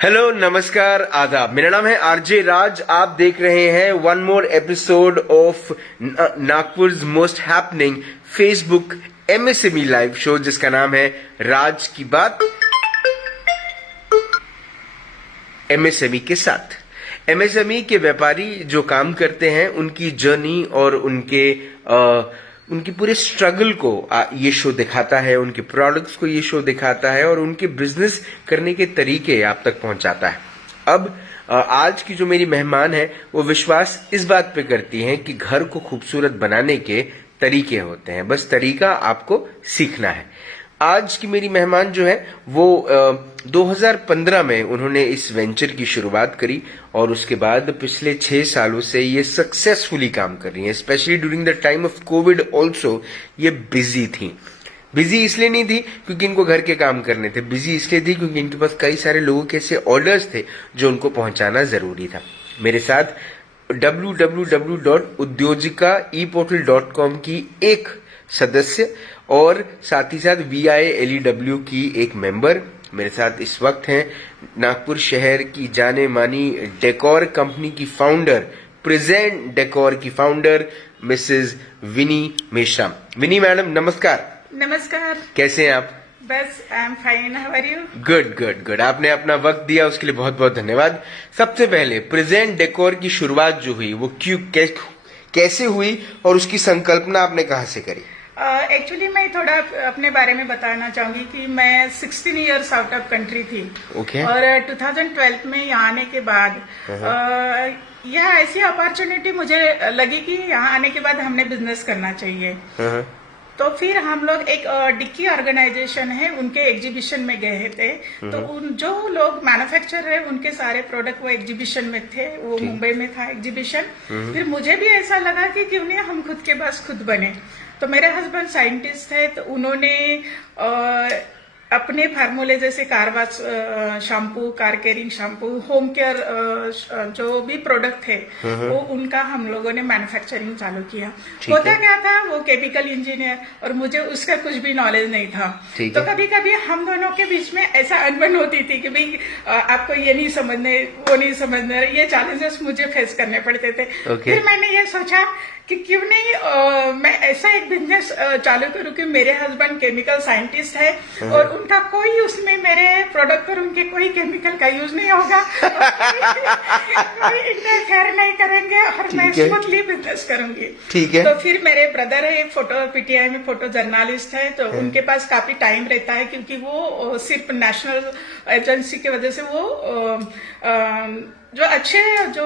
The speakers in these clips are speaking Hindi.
हेलो, नमस्कार, आदाब। मेरा नाम है आरजे राज। आप देख रहे हैं one more episode of Nagpur most happening Facebook MSME live show, जिसका नाम है राज की बात एमएसएमई के साथ। एमएसएमई के व्यापारी जो काम करते हैं, उनकी जर्नी और उनकी पूरे स्ट्रगल को ये शो दिखाता है, उनके प्रोडक्ट्स को ये शो दिखाता है और उनके बिजनेस करने के तरीके आप तक पहुंचाता है। अब आज की जो मेरी मेहमान है, वो विश्वास इस बात पे करती हैं कि घर को खूबसूरत बनाने के तरीके होते हैं, बस तरीका आपको सीखना है। आज की मेरी मेहमान जो है वो 2015 में उन्होंने इस वेंचर की शुरुआत करी और उसके बाद पिछले 6 सालों से ये सक्सेसफुली काम कर रही हैं। Specially during the time of Covid also ये बिजी थी। बिजी इसलिए नहीं थी क्योंकि इनको घर के काम करने थे, बिजी इसलिए थी क्योंकि इनके पास कई सारे लोगों के ऐसे ऑर्डर्स थे जो उनको पहुंचाना जरूरी था। मेरे साथ www.udyojikaeportal.com की एक सदस्य और साथ ही साथ VILEW की एक मेंबर मेरे साथ इस वक्त हैं। नागपुर शहर की जाने मानी डेकोर कंपनी की फाउंडर, प्रेजेंट डेकोर की founder Mrs Vinny Meshram. Vinny madam, नमस्कार। नमस्कार। कैसे हैं आप? बस I am fine, how are you? Good good good. आपने अपना वक्त दिया, उसके लिए बहुत बहुत धन्यवाद। सबसे पहले प्रेजेंट डेकोर की शुरुआत जो हुई वो कैसे हुई और उसकी संकल्पना आपने कहाँ से करी? एक्चुअली मैं थोड़ा अपने बारे में बताना चाहूंगी कि मैं 16 इयर्स आउट ऑफ कंट्री थी। Okay. और 2012 में यहाँ आने के बाद यह ऐसी अपॉर्चुनिटी मुझे लगी कि यहाँ आने के बाद हमने बिजनेस करना चाहिए। तो फिर हम लोग एक डिक्की ऑर्गेनाइजेशन है, उनके एग्जीबिशन में गए थे। तो जो लोग मैन्युफैक्चरर है, उनके सारे प्रोडक्ट वो एग्जीबिशन में थे। वो मुंबई में था एग्जीबिशन। फिर मुझे भी ऐसा लगा कि क्यों नहीं हम खुद के पास खुद बने। तो मेरे हस्बैंड साइंटिस्ट है, तो उन्होंने अपने फार्मूले जैसे car wash shampoo, car caring shampoo, home care जो भी प्रोडक्ट थे वो उनका हम लोगों ने मैन्युफैक्चरिंग चालू किया। होता क्या था, वो केमिकल इंजीनियर और मुझे उसका कुछ भी नॉलेज नहीं था। तो कभी कभी हम दोनों के बीच में ऐसा अनबन होती थी कि भाई आपको ये नहीं समझने, वो नहीं समझने, ये चैलेंजेस मुझे फेस करने पड़ते थे। फिर मैंने ये सोचा कि क्यों नहीं मैं ऐसा एक बिजनेस चालू करूं कि मेरे हस्बैंड केमिकल साइंटिस्ट है और उनका कोई उसमें मेरे प्रोडक्ट पर उनके कोई केमिकल का यूज नहीं होगा, कोई इंटरफेयर नहीं करेंगे और मैं स्मूथली बिजनेस करूंगी। ठीक है। तो फिर मेरे ब्रदर है, फोटो PTI में फोटो जर्नलिस्ट है, तो उनके पास काफी टाइम रहता है क्योंकि वो सिर्फ नेशनल एजेंसी की वजह से वो जो अच्छे जो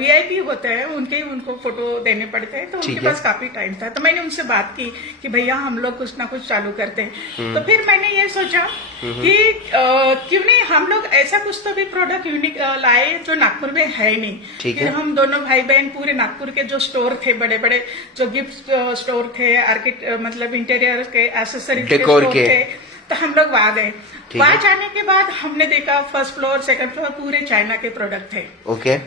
VIP होते हैं उनको फोटो देने पड़ते हैं, तो उनके पास काफी टाइम था। तो मैंने उनसे बात की कि भैया हम लोग कुछ ना कुछ चालू करते हैं। तो फिर मैंने ये सोचा कि क्यों नहीं हम लोग ऐसा कुछ तो भी प्रोडक्ट यूनिक लाए जो नागपुर में है ही नहीं। फिर हम दोनों भाई बहन पूरे नागपुर के जो स्टोर थे, बड़े बड़े जो गिफ्ट स्टोर थे, मतलब इंटीरियर के, एसेसरीज के स्टोर थे, तो हम लोग वहां गए। वहां जाने के बाद हमने देखा फर्स्ट फ्लोर, सेकंड फ्लोर पूरे चाइना के प्रोडक्ट थे।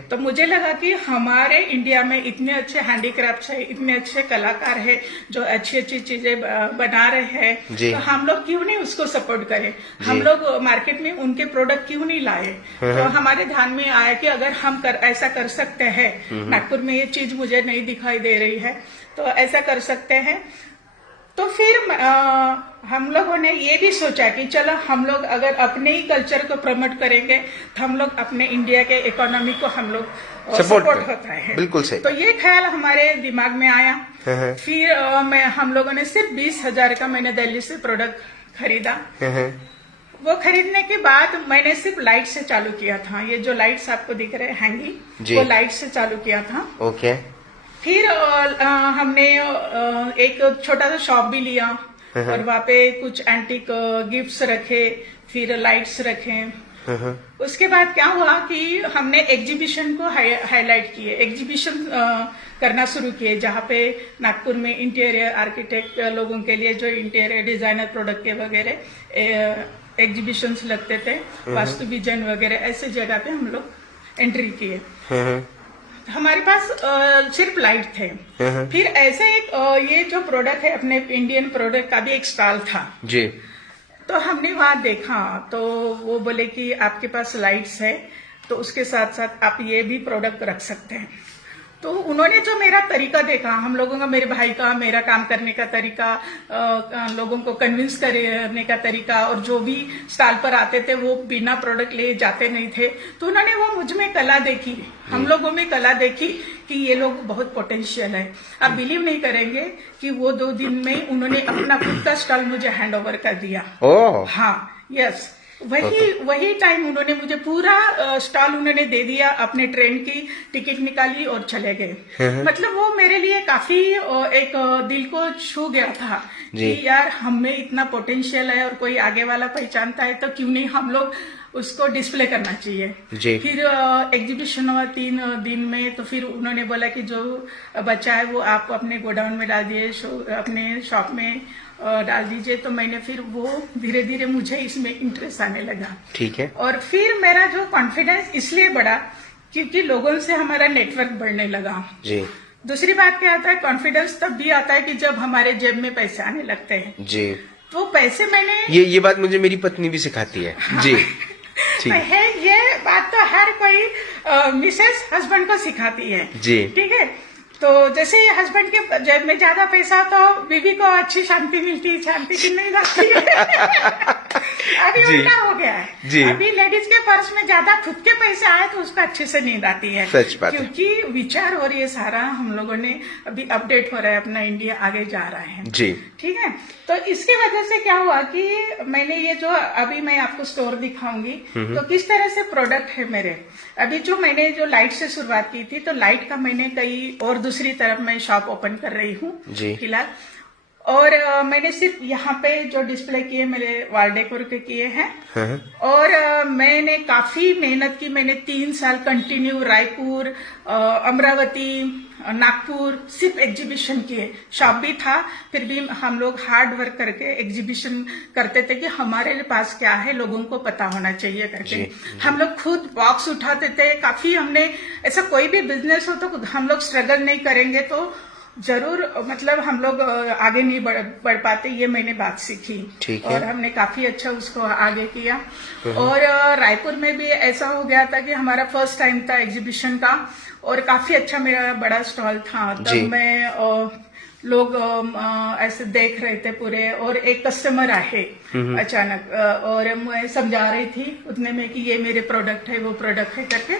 तो मुझे लगा कि हमारे इंडिया में इतने अच्छे हैंडीक्राफ्ट है, इतने अच्छे कलाकार है जो अच्छी अच्छी चीजें बना रहे हैं, तो हम लोग क्यों नहीं उसको सपोर्ट करें, हम लोग मार्केट में उनके प्रोडक्ट क्यों नहीं लाए। तो हमारे ध्यान में आया कि अगर हम ऐसा कर सकते हैं, नागपुर में ये चीज मुझे नहीं दिखाई दे रही है, तो ऐसा कर सकते हैं। तो फिर हम लोगों ने ये भी सोचा कि चलो हम लोग अगर अपने ही कल्चर को प्रमोट करेंगे तो हम लोग अपने इंडिया के इकोनॉमी को हम लोग सपोर्ट होता है। बिल्कुल सही। तो ये ख्याल हमारे दिमाग में आया। फिर हम लोगों ने सिर्फ 20,000 का मैंने दिल्ली से प्रोडक्ट खरीदा। वो खरीदने के बाद मैंने सिर्फ लाइट से चालू किया था। ये जो लाइट्स आपको दिख रहे हैं हैंगिंग, वो लाइट से चालू किया था। फिर हमने एक छोटा सा शॉप भी लिया और वहाँ पे कुछ एंटीक गिफ्ट्स रखे, फिर लाइट्स रखे। उसके बाद क्या हुआ कि हमने एग्जीबिशन को हाईलाइट किए, एग्जीबिशन करना शुरू किए, जहाँ पे नागपुर में इंटीरियर आर्किटेक्ट लोगों के लिए जो इंटीरियर डिजाइनर प्रोडक्ट के वगैरह एग्जीबिशंस लगते थे, वास्तु विजन वगैरह, ऐसे जगह पे हम लोग एंट्री किए। हमारे पास सिर्फ लाइट थे। फिर ऐसे एक ये जो प्रोडक्ट है अपने इंडियन प्रोडक्ट का भी एक स्टॉल था जी। तो हमने वहाँ देखा, तो वो बोले कि आपके पास लाइट्स है तो उसके साथ साथ आप ये भी प्रोडक्ट रख सकते हैं। तो उन्होंने जो मेरा तरीका देखा, हम लोगों का, मेरे भाई का, मेरा काम करने का तरीका, लोगों को कन्विंस करने का तरीका, और जो भी स्टॉल पर आते थे वो बिना प्रोडक्ट ले जाते नहीं थे, तो उन्होंने वो मुझ में कला देखी, हम लोगों में कला देखी कि ये लोग बहुत पोटेंशियल है। आप बिलीव नहीं करेंगे कि वो 2 दिन में उन्होंने अपना खुद का स्टॉल मुझे हैंड ओवर कर दिया। हाँ, यस, वही टाइम उन्होंने मुझे पूरा स्टॉल उन्होंने दे दिया, अपने ट्रेन की टिकट निकाली और चले गए। मतलब वो मेरे लिए काफी एक दिल को छू गया था कि यार हम में इतना पोटेंशियल है और कोई आगे वाला पहचानता है तो क्यों नहीं हम लोग उसको डिस्प्ले करना चाहिए। फिर एग्जीबिशन हुआ 3 दिन में, तो फिर उन्होंने बोला कि जो बचा है वो आप अपने गोडाउन में डाल दिए, अपने शॉप में डाल दीजिए। तो मैंने फिर वो धीरे धीरे मुझे इसमें इंटरेस्ट आने लगा। ठीक है। और फिर मेरा जो कॉन्फिडेंस इसलिए बढ़ा क्योंकि लोगों से हमारा नेटवर्क बढ़ने लगा। जी। दूसरी बात क्या आता है, कॉन्फिडेंस तब भी आता है कि जब हमारे जेब में पैसे आने लगते हैं। जी। तो पैसे मैंने ये बात मुझे मेरी पत्नी भी सिखाती है। जी। ठीक है, ये बात तो हर कोई मिसेस हस्बैंड को सिखाती है। जी। ठीक है। तो जैसे हस्बैंड के जेब में ज्यादा पैसा तो बीवी को अच्छी शांति मिलती, शांति की नहीं रहती है। अभी उल्टा हो गया है। जी। अभी लेडीज के पर्स में ज्यादा खुद के पैसे आए तो उसको अच्छे से नींद आती है। सच बात है। क्योंकि विचार और ये सारा हम लोगों ने अभी अपडेट हो रहा है, अपना इंडिया आगे जा रहा है। जी। ठीक है। तो इसकी वजह से क्या हुआ कि मैंने ये जो अभी मैं आपको स्टोर दिखाऊंगी तो किस तरह से प्रोडक्ट है मेरे। अभी जो मैंने जो लाइट से शुरुआत की थी, तो लाइट का मैंने कई और दूसरी तरफ मैं शॉप ओपन कर रही हूँ फिलहाल। और मैंने सिर्फ यहाँ पे जो डिस्प्ले किए मेरे वॉल डेकोर के किए हैं। और मैंने काफी मेहनत की, मैंने 3 साल कंटिन्यू रायपुर, अमरावती, नागपुर सिर्फ एग्जीबिशन किए। शॉप भी था, फिर भी हम लोग हार्ड वर्क करके एग्जीबिशन करते थे कि हमारे पास क्या है लोगों को पता होना चाहिए करके। हम लोग खुद बॉक्स उठाते थे काफी। हमने ऐसा कोई भी बिजनेस हो तो हम लोग स्ट्रगल नहीं करेंगे तो जरूर मतलब हम लोग आगे नहीं बढ़ पाते, ये मैंने बात सीखी। और हमने काफी अच्छा उसको आगे किया। और रायपुर में भी ऐसा हो गया था कि हमारा फर्स्ट टाइम था एग्जीबिशन का और काफी अच्छा मेरा बड़ा स्टॉल था। तब मैं लोग ऐसे देख रहे थे पूरे, और एक कस्टमर आए अचानक और मैं समझा रही थी उतने में कि ये मेरे प्रोडक्ट है, वो प्रोडक्ट है करके।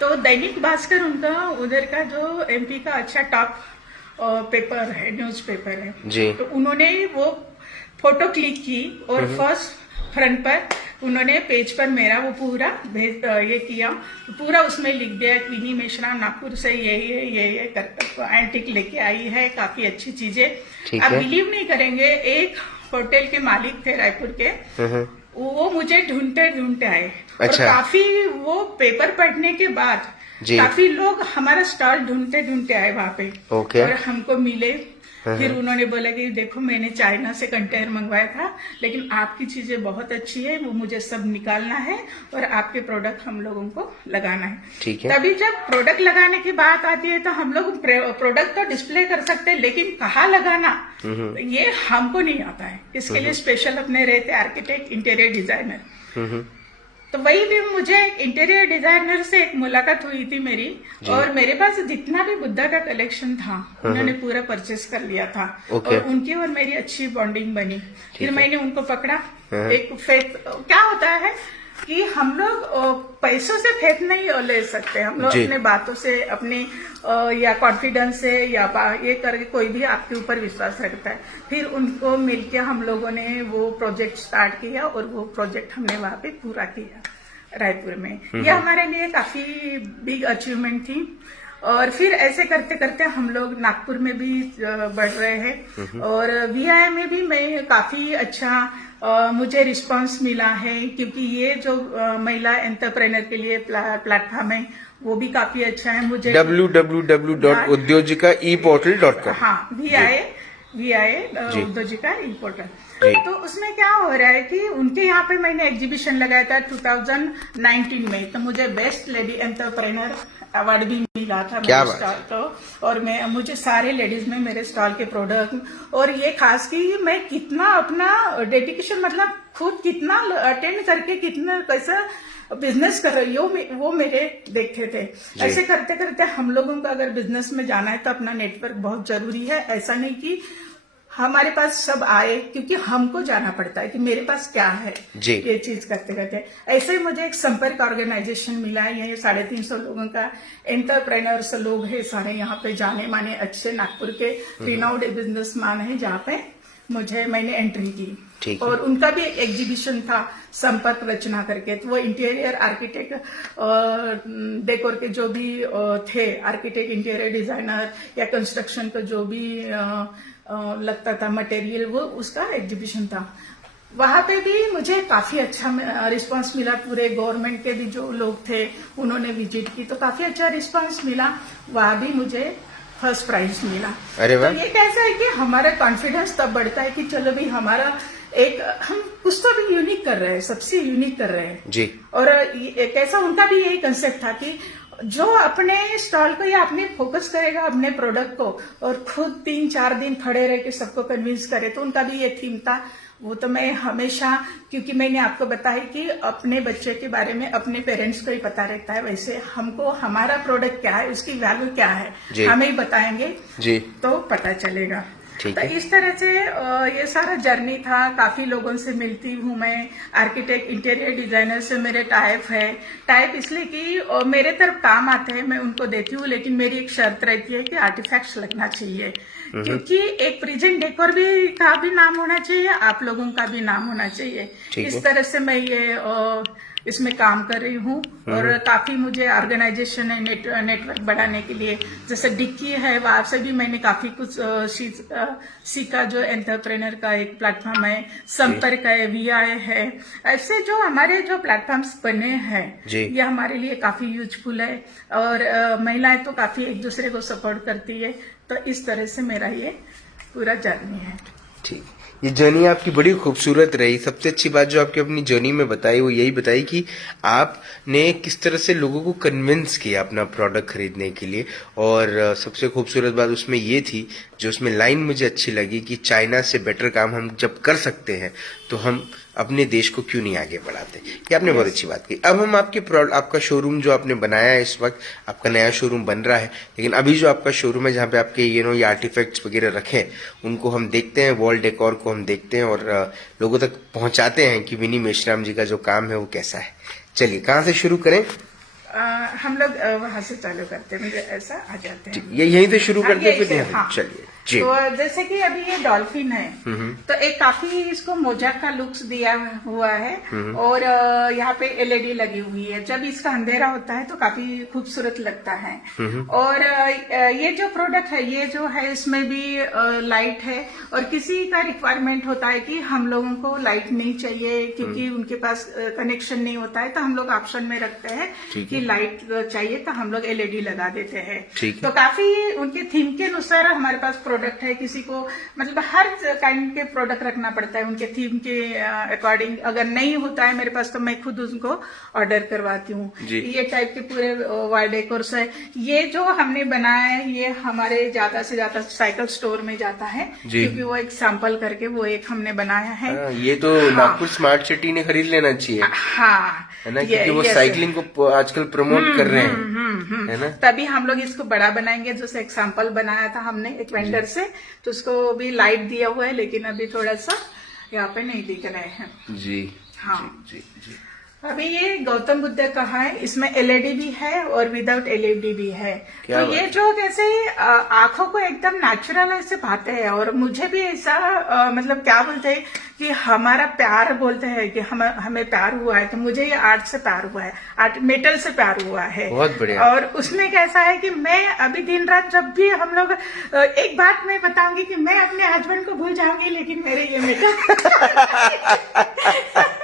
तो दैनिक भास्कर उनका उधर का जो एमपी का अच्छा टॉप पेपर है, न्यूज पेपर है जी। तो उन्होंने वो फोटो क्लिक की और फर्स्ट फ्रंट पर उन्होंने पेज पर मेरा वो पूरा ये किया, पूरा उसमें लिख दिया क्वीनी मिश्रा नागपुर से ये कर एंटिक लेके आई है, काफी अच्छी चीजें। आप बिलीव नहीं करेंगे, एक होटल के मालिक थे रायपुर के, वो मुझे ढूंढते आए। और काफी वो पेपर पढ़ने के बाद काफी लोग हमारा स्टॉल ढूंढते आए वहाँ पे। और हमको मिले। फिर उन्होंने बोला कि देखो मैंने चाइना से कंटेनर मंगवाया था, लेकिन आपकी चीजें बहुत अच्छी है, वो मुझे सब निकालना है और आपके प्रोडक्ट हम लोगों को लगाना है। ठीक है। तभी जब प्रोडक्ट लगाने की बात आती है तो हम लोग प्रोडक्ट तो डिस्प्ले कर सकते हैं, लेकिन कहाँ लगाना ये हमको नहीं आता है। इसके लिए स्पेशल अपने रहते आर्किटेक्ट, इंटीरियर डिजाइनर। तो वही भी मुझे इंटीरियर डिजाइनर से एक मुलाकात हुई थी मेरी, और मेरे पास जितना भी बुद्धा का कलेक्शन था उन्होंने पूरा परचेस कर लिया था। और उनकी और मेरी अच्छी बॉन्डिंग बनी। फिर मैंने उनको पकड़ा। एक फेथ क्या होता है कि हम लोग पैसों से फेथ नहीं ले सकते, हम लोग अपने बातों से, अपने या कॉन्फिडेंस से या ये करके कोई भी आपके ऊपर विश्वास रखता है। फिर उनको मिलके हम लोगों ने वो प्रोजेक्ट स्टार्ट किया और वो प्रोजेक्ट हमने वहाँ पे पूरा किया रायपुर में। ये हमारे लिए काफी बिग अचीवमेंट थी। और फिर ऐसे करते करते हम लोग नागपुर में भी बढ़ रहे हैं। और वीआई में भी मैं काफी अच्छा मुझे रिस्पांस मिला है, क्योंकि ये जो महिला एंटरप्रेन्योर के लिए प्लेटफॉर्म है वो भी काफी अच्छा है। मुझे www.udyojikaeportal.com। हाँ, VI जी। उद्धव जी का इम्पोर्टर। जी। तो उसमें क्या हो रहा है कि उनके यहाँ पे मैंने एग्जीबिशन लगाया था 2019 में, तो मुझे बेस्ट लेडी एंटरप्रेन्योर अवार्ड भी मिला था क्या मेरे बात है। स्टॉल को। और मुझे सारे लेडीज में मेरे स्टॉल के प्रोडक्ट, और ये खास की मैं कितना अपना डेडिकेशन, मतलब खुद कितना अटेंड करके कितना कैसा बिजनेस कर रही हो वो मेरे देखते थे। ऐसे करते करते हम लोगों को अगर बिजनेस में जाना है तो अपना नेटवर्क बहुत जरूरी है। ऐसा नहीं कि हमारे पास सब आए, क्योंकि हमको जाना पड़ता है कि मेरे पास क्या है जी। ये चीज करते करते। ऐसे ही मुझे एक संपर्क ऑर्गेनाइजेशन मिला है, ये 350 लोगों का एंटरप्रेन्योर्स लोग है सारे यहाँ पे, जाने माने अच्छे नागपुर के रिनाउंड बिजनेसमैन है, जहाँ पे मैंने एंट्री की। ठीक है। और उनका भी एक एग्जीबिशन था संपर्क रचना करके, तो वो इंटीरियर आर्किटेक्ट डेकोर के जो भी थे, आर्किटेक्ट, इंटीरियर डिजाइनर या कंस्ट्रक्शन का जो भी लगता था मटेरियल, वो उसका एग्जीबिशन था। वहां पे भी मुझे काफी अच्छा रिस्पांस मिला। पूरे गवर्नमेंट के भी जो लोग थे उन्होंने विजिट की, तो काफी अच्छा रिस्पांस मिला। वहां भी मुझे फर्स्ट प्राइज मिला। अरे वाह। तो ये कैसा है कि हमारा कॉन्फिडेंस तब बढ़ता है कि चलो भी हमारा हम कुछ तो भी यूनिक कर रहे हैं, सबसे यूनिक कर रहे हैं जी। और कैसा उनका भी यही कंसेप्ट था कि जो अपने स्टॉल को या अपने फोकस करेगा अपने प्रोडक्ट को और खुद 3-4 दिन खड़े रह के सबको कन्विंस करे, तो उनका भी ये थीम था। वो तो मैं हमेशा, क्योंकि मैंने आपको बताया कि अपने बच्चे के बारे में अपने पेरेंट्स को ही पता रहता है, वैसे हमको हमारा प्रोडक्ट क्या है, उसकी वैल्यू क्या है, हमें ही बताएंगे जी। तो पता चलेगा। ठीक तो है। इस तरह से ये सारा जर्नी था। काफी लोगों से मिलती हूँ मैं, आर्किटेक्ट, इंटीरियर डिजाइनर से मेरे टाइप है। टाइप इसलिए कि मेरे तरफ काम आते हैं, मैं उनको देती हूँ, लेकिन मेरी एक शर्त रहती है कि आर्टिफैक्ट्स लगना चाहिए, क्योंकि एक प्रेजेंट डेकोर भी का भी नाम होना चाहिए, आप लोगों का भी नाम होना चाहिए। इस तरह से मैं ये इसमें काम कर रही हूँ। और काफी मुझे ऑर्गेनाइजेशन है नेटवर्क बढ़ाने के लिए, जैसे डिक्की है, वहां से भी मैंने काफी कुछ सीखा। जो एंटरप्रेन्योर का एक प्लेटफॉर्म है, संपर्क है, VI है, ऐसे जो हमारे जो प्लेटफॉर्म्स बने हैं ये हमारे लिए काफी यूजफुल है। और महिलाएं तो काफी एक दूसरे को सपोर्ट करती है। तो इस तरह से मेरा ये पूरा जर्नी है। ठीक, ये जर्नी आपकी बड़ी खूबसूरत रही। सबसे अच्छी बात जो आपकी अपनी जर्नी में बताई वो यही बताई कि आपने किस तरह से लोगों को कन्विंस किया अपना प्रोडक्ट खरीदने के लिए। और सबसे खूबसूरत बात उसमें ये थी, जो उसमें लाइन मुझे अच्छी लगी कि चाइना से बेटर काम हम जब कर सकते हैं तो हम अपने देश को क्यों नहीं आगे बढ़ाते। ये आपने बहुत अच्छी बात की। अब हम आपका शोरूम जो आपने बनाया है, इस वक्त आपका नया शोरूम बन रहा है, लेकिन अभी जो आपका शोरूम है जहाँ पे आपके ये आर्टिफैक्ट्स वगैरह रखे हैं, उनको हम देखते हैं, वॉल डेकोर को हम देखते हैं और लोगों तक पहुंचाते हैं कि विनी मेश्राम जी का जो काम है वो कैसा है। चलिए, कहाँ से शुरू करें? हम लोग वहां से चालू करते हैं, मुझे ऐसा आ जाते हैं। ये यहीं से शुरू करते हैं फिर? हाँ। चलिए जी। तो जैसे कि अभी ये डॉल्फिन है, तो एक काफी इसको मोजाक का लुक्स दिया हुआ है और यहाँ पे LED लगी हुई है। जब इसका अंधेरा होता है तो काफी खूबसूरत लगता है। और ये जो प्रोडक्ट है, ये जो है इसमें भी लाइट है। और किसी का रिक्वायरमेंट होता है कि हम लोगों को लाइट नहीं चाहिए क्योंकि उनके पास कनेक्शन नहीं होता है, तो हम लोग ऑप्शन में रखते हैं कि लाइट चाहिए तो हम लोग LED लगा देते हैं। तो काफी उनके थीम के अनुसार हमारे पास प्रोडक्ट है। किसी को मतलब हर काइंड के प्रोडक्ट रखना पड़ता है उनके थीम के अकॉर्डिंग। अगर नहीं होता है मेरे पास तो मैं खुद उनको ऑर्डर करवाती हूँ। ये टाइप के पूरे वॉल डेकोर्स है। ये जो हमने बनाया है ये हमारे ज्यादा से ज्यादा साइकिल स्टोर में जाता है, क्योंकि वो एक सैंपल करके वो एक हमने बनाया है। ये तो नागपुर स्मार्ट सिटी ने खरीद लेना चाहिए, हाँ, है ना, क्योंकि वो साइकिलिंग को आजकल प्रमोट कर रहे हैं, है ना। तभी हम लोग इसको बड़ा बनाएंगे। जैसे एक सैंपल बनाया था हमने एक वेंडर से, तो उसको भी लाइट दिया हुआ है, लेकिन अभी थोड़ा सा यहाँ पे नहीं दिख रहे हैं। जी हाँ जी जी। अभी ये गौतम बुद्ध का है, इसमें LED भी है और विदाउट LED भी है। तो ये जो कैसे आंखों को एकदम नेचुरल ऐसे भाते हैं। और मुझे भी ऐसा मतलब क्या बोलते हैं कि हमारा प्यार बोलते हैं कि हमें प्यार हुआ है, तो मुझे ये आर्ट से प्यार हुआ है, आर्ट मेटल से प्यार हुआ है। बहुत बढ़िया। और उसमें कैसा है कि मैं अभी दिन रात जब भी हम लोग एक बात मैं बताऊंगी कि मैं अपने हस्बैंड को भूल जाऊंगी, लेकिन मेरे ये मेटल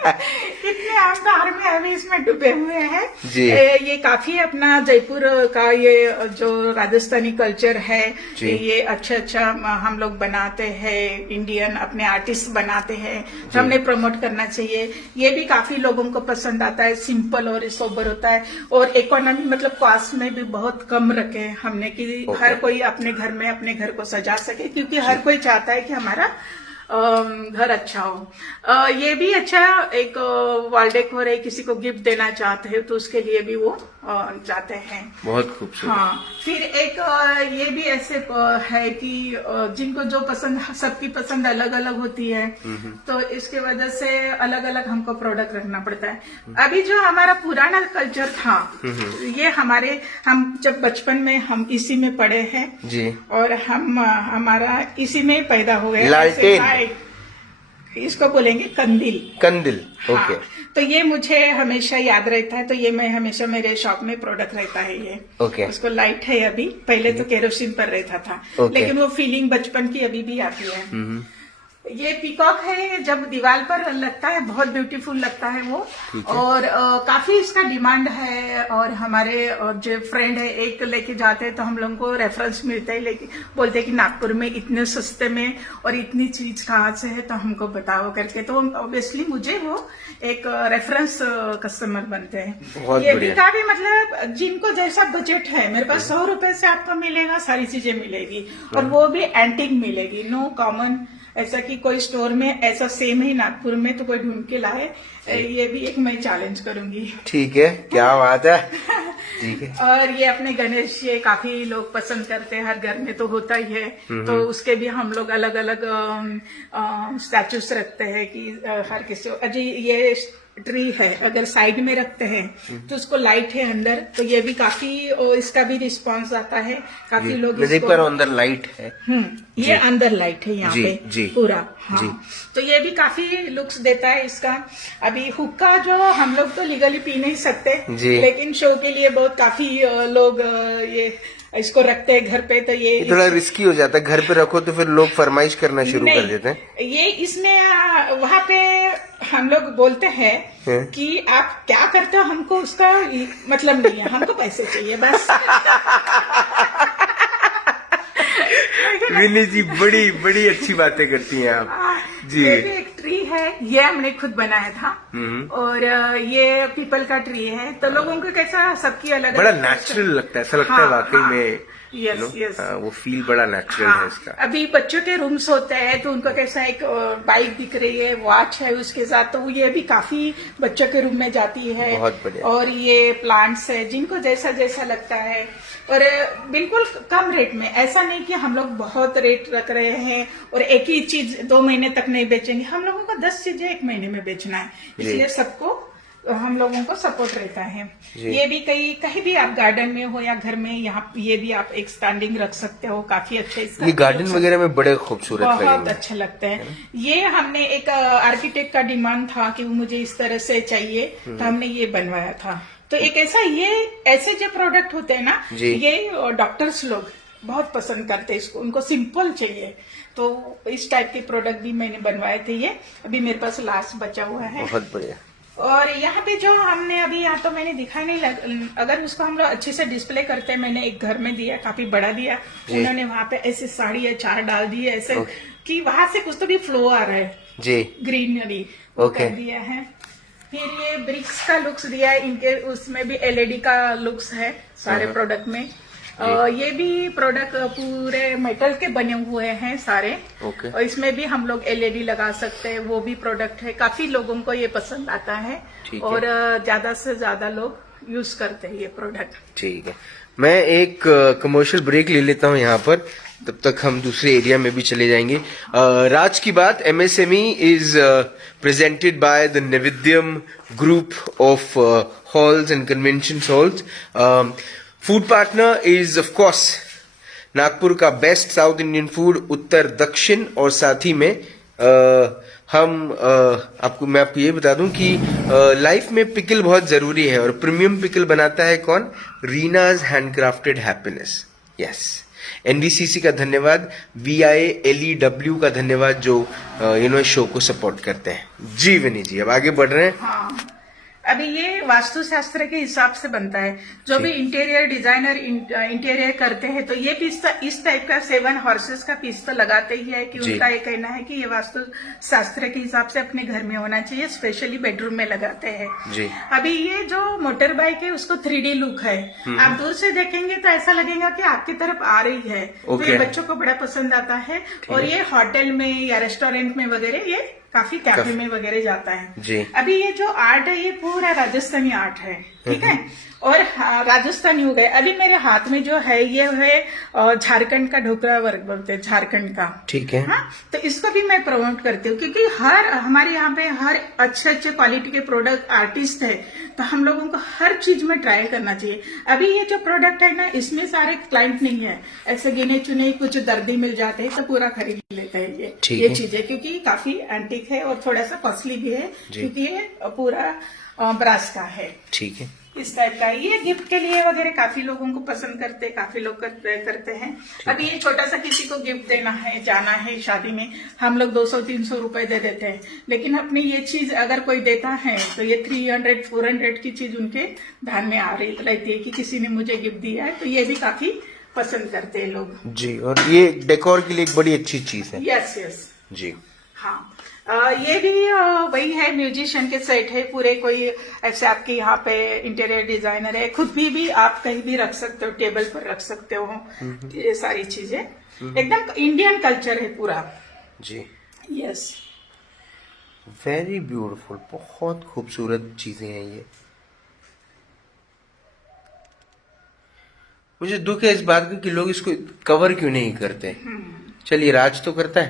इतने हम बाहर में अभी इसमें डूबे हुए हैं जी। ये काफी अपना जयपुर का ये जो राजस्थानी कल्चर है जी। ये अच्छा हम लोग बनाते हैं, इंडियन अपने आर्टिस्ट बनाते हैं, तो हमने प्रमोट करना चाहिए। ये भी काफी लोगों को पसंद आता है, सिंपल और सोबर होता है, और इकोनॉमी मतलब कॉस्ट में भी बहुत कम रखे हमने कि हर कोई अपने घर में अपने घर को सजा सके, क्योंकि हर कोई चाहता है कि हमारा घर अच्छा हो। ये भी अच्छा एक वॉल डेकोर है, किसी को गिफ्ट देना चाहते हैं तो उसके लिए भी वो जाते हैं। बहुत खूबसूरत। हाँ, फिर एक ये भी ऐसे है कि जिनको जो पसंद, सबकी पसंद अलग अलग होती है, तो इसके वजह से अलग अलग हमको प्रोडक्ट रखना पड़ता है। अभी जो हमारा पुराना कल्चर था, ये हम जब बचपन में हम इसी में पढ़े हैं जी, और हमारा इसी में पैदा हुए। लालटेन, इसको बोलेंगे कंदील। कंदिल, ओके। हाँ, तो ये मुझे हमेशा याद रहता है, तो ये मैं हमेशा मेरे शॉप में प्रोडक्ट रहता है ये। ओके। उसको लाइट है अभी, पहले तो केरोसिन पर रहता था, ओके। लेकिन वो फीलिंग बचपन की अभी भी आती है। ये पीकॉक है, जब दीवार पर लगता है बहुत ब्यूटीफुल लगता है वो, और काफी इसका डिमांड है। और हमारे जो फ्रेंड है एक लेके जाते हैं तो हम लोगों को रेफरेंस मिलता है, लेकिन बोलते हैं कि नागपुर में इतने सस्ते में और इतनी चीज कहाँ से है, तो हमको बताओ करके। तो ऑब्वियसली मुझे वो एक रेफरेंस कस्टमर बनते हैं। ये भी काफी मतलब जिनको जैसा बजट है, मेरे पास 100 रुपए से आपको मिलेगा, सारी चीजें मिलेगी, और वो भी एंटीक मिलेगी, नो कॉमन। ऐसा कि कोई स्टोर में ऐसा सेम ही नागपुर में तो कोई ढूंढ के लाए, ये भी एक मैं चैलेंज करूंगी। ठीक है, क्या बात है। ठीक है। और ये अपने गणेश ये काफी लोग पसंद करते हैं, हर घर में तो होता ही है, तो उसके भी हम लोग अलग अलग स्टैचूस रखते हैं कि हर किसी अजी ये ट्री है, अगर साइड में रखते हैं तो उसको लाइट है अंदर, तो ये भी काफी इसका भी रिस्पांस आता है, काफी लोग मैं देख पा रहा हूँ अंदर लाइट है। ये अंदर लाइट है यहाँ पे जी, पूरा। हाँ, जी। तो ये भी काफी लुक्स देता है इसका। अभी हुक्का जो हम लोग तो लीगली पी नहीं सकते, लेकिन शो के लिए बहुत काफी लोग ये इसको रखते हैं घर पे, तो ये थोड़ा रिस्की हो जाता है, घर पे रखो तो फिर लोग फरमाइश करना शुरू कर देते हैं। ये इसमें वहाँ पे हम लोग बोलते हैं कि आप क्या करते हो, हमको उसका मतलब नहीं है, हमको पैसे चाहिए बस। विनी जी बड़ी बड़ी अच्छी बातें करती हैं आप जी। ये भी एक ट्री है, ये हमने खुद बनाया था, और ये पीपल का ट्री है, तो लोगों को कैसा सबकी अलग बड़ा नेचुरल लगता है, ऐसा लगता है वाकई में। यस, वो फील बड़ा नेचुरल है इसका। अभी बच्चों के रूम्स होते हैं तो उनको कैसा एक बाइक दिख रही है, वॉच है उसके साथ, तो ये भी काफी बच्चों के रूम में जाती है। बहुत बढ़िया। और ये प्लांट्स है, जिनको जैसा जैसा लगता है, और बिल्कुल कम रेट में, ऐसा नहीं कि हम लोग बहुत रेट रख रहे हैं और एक ही चीज 2 महीने तक नहीं बेचेंगे। हम लोगों को 10 चीजें 1 महीने में बेचना है, इसलिए सबको हम लोगों को सपोर्ट रहता है। ये भी कहीं भी आप गार्डन में हो या घर में, यहाँ ये भी आप एक स्टैंडिंग रख सकते हो, काफी अच्छा इसका। ये गार्डन वगैरह में बड़े खूबसूरत लगेंगे, बहुत अच्छा लगता है। ये हमने एक आर्किटेक्ट का डिमांड था कि मुझे इस तरह से चाहिए, तो हमने ये बनवाया था। तो एक ऐसे जो प्रोडक्ट होते हैं ना, ये डॉक्टर्स लोग बहुत पसंद करते हैं इसको, उनको सिंपल चाहिए, तो इस टाइप के प्रोडक्ट भी मैंने बनवाए थे। ये अभी मेरे पास लास्ट बचा हुआ है। बहुत बढ़िया। और यहाँ पे जो हमने अभी यहाँ तो मैंने दिखाई नहीं अगर उसको हम लोग अच्छे से डिस्प्ले करते हैं, मैंने एक घर में दिया, काफी बड़ा दिया, उन्होंने वहाँ पे ऐसे साड़ी या 4 डाल दिए ऐसे कि वहां से कुछ तो भी फ्लो आ रहा है जी, ग्रीनरी कर दिया है। फिर ये ब्रिक्स का लुक्स दिया है, इनके उसमें भी एलईडी का लुक्स है सारे प्रोडक्ट में। ये भी प्रोडक्ट पूरे मेटल के बने हुए हैं सारे, और इसमें भी हम लोग एलईडी लगा सकते हैं, वो भी प्रोडक्ट है। काफी लोगों को ये पसंद आता है और ज्यादा से ज्यादा लोग यूज करते हैं ये प्रोडक्ट। ठीक है, मैं एक कमर्शियल ब्रेक ले लेता हूँ यहाँ पर, तब तक हम दूसरे एरिया में भी चले जाएंगे। राज की बात MSME is presented by the naivedyam group of halls and convention halls. Food partner is of course Nagpur का बेस्ट साउथ इंडियन फूड उत्तर दक्षिण, और साथ ही में मैं आपको ये बता दूं कि लाइफ में पिकल बहुत जरूरी है, और प्रीमियम पिकल बनाता है कौन? रीनाज हैंडक्राफ्टेड हैप्पीनेस। यस, एनवीसीसी का धन्यवाद, VILEW का धन्यवाद जो शो को सपोर्ट करते हैं। जी विनी जी, अब आगे बढ़ रहे हैं। हाँ, अभी ये वास्तुशास्त्र के हिसाब से बनता है। जो भी इंटीरियर डिजाइनर इंटीरियर करते हैं तो ये पीस तो इस टाइप का 7 हॉर्सेस का पीस तो लगाते ही है कि उनका ये कहना है कि ये वास्तुशास्त्र के हिसाब से अपने घर में होना चाहिए, स्पेशली बेडरूम में लगाते हैं जी। अभी ये जो मोटर बाइक है उसको 3D लुक है, आप दूर से देखेंगे तो ऐसा लगेगा कि आपकी तरफ आ रही है। तो ये बच्चों को बड़ा पसंद आता है और ये होटल में या रेस्टोरेंट में वगैरह ये काफी कैफे में वगैरह जाता है जी। अभी ये जो आर्ट है ये पूरा राजस्थानी आर्ट है, ठीक है। और राजस्थानी हो गए। अभी मेरे हाथ में जो है ये है झारखंड का ढोकला वर्क बोलते हैं, झारखंड का, ठीक है। हाँ, तो इसको भी मैं प्रमोट करती हूँ क्योंकि हमारे यहाँ पे हर अच्छे क्वालिटी के प्रोडक्ट आर्टिस्ट है, तो हम लोगों को हर चीज में ट्राई करना चाहिए। अभी ये जो प्रोडक्ट है ना, इसमें सारे क्लाइंट नहीं है, ऐसे गिने चुने कुछ दर्दी मिल जाते हैं तो पूरा खरीद लेते हैं ये चीजें, क्योंकि काफी एंटीक है और थोड़ा सा कॉस्टली भी है क्योंकि ये पूरा ब्रास का है, ठीक है। इस टाइप का। ये गिफ्ट के लिए वगैरह काफी लोगों को पसंद करते हैं, काफी लोग करते हैं। अभी ये छोटा सा किसी को गिफ्ट देना है, जाना है शादी में, हम लोग 200-300 रुपए दे देते हैं, लेकिन अपनी ये चीज अगर कोई देता है तो ये 300-400 की चीज उनके ध्यान में आ रही रहती है कि किसी ने मुझे गिफ्ट दिया है, तो ये भी काफी पसंद करते हैं लोग जी। और ये डेकोर के लिए एक बड़ी अच्छी चीज है। यस यस जी, हाँ। ये भी वही है, म्यूजिशियन के सेट है पूरे। कोई ऐसे आपके यहाँ पे इंटीरियर डिजाइनर है, खुद भी आप कहीं भी रख सकते हो, टेबल पर रख सकते हो। ये सारी चीजें एकदम इंडियन कल्चर है पूरा जी। यस, वेरी ब्यूटीफुल, बहुत खूबसूरत चीजें हैं ये। मुझे दुख है इस बात का कि लोग इसको कवर क्यों नहीं करते। चलिए, राज तो करता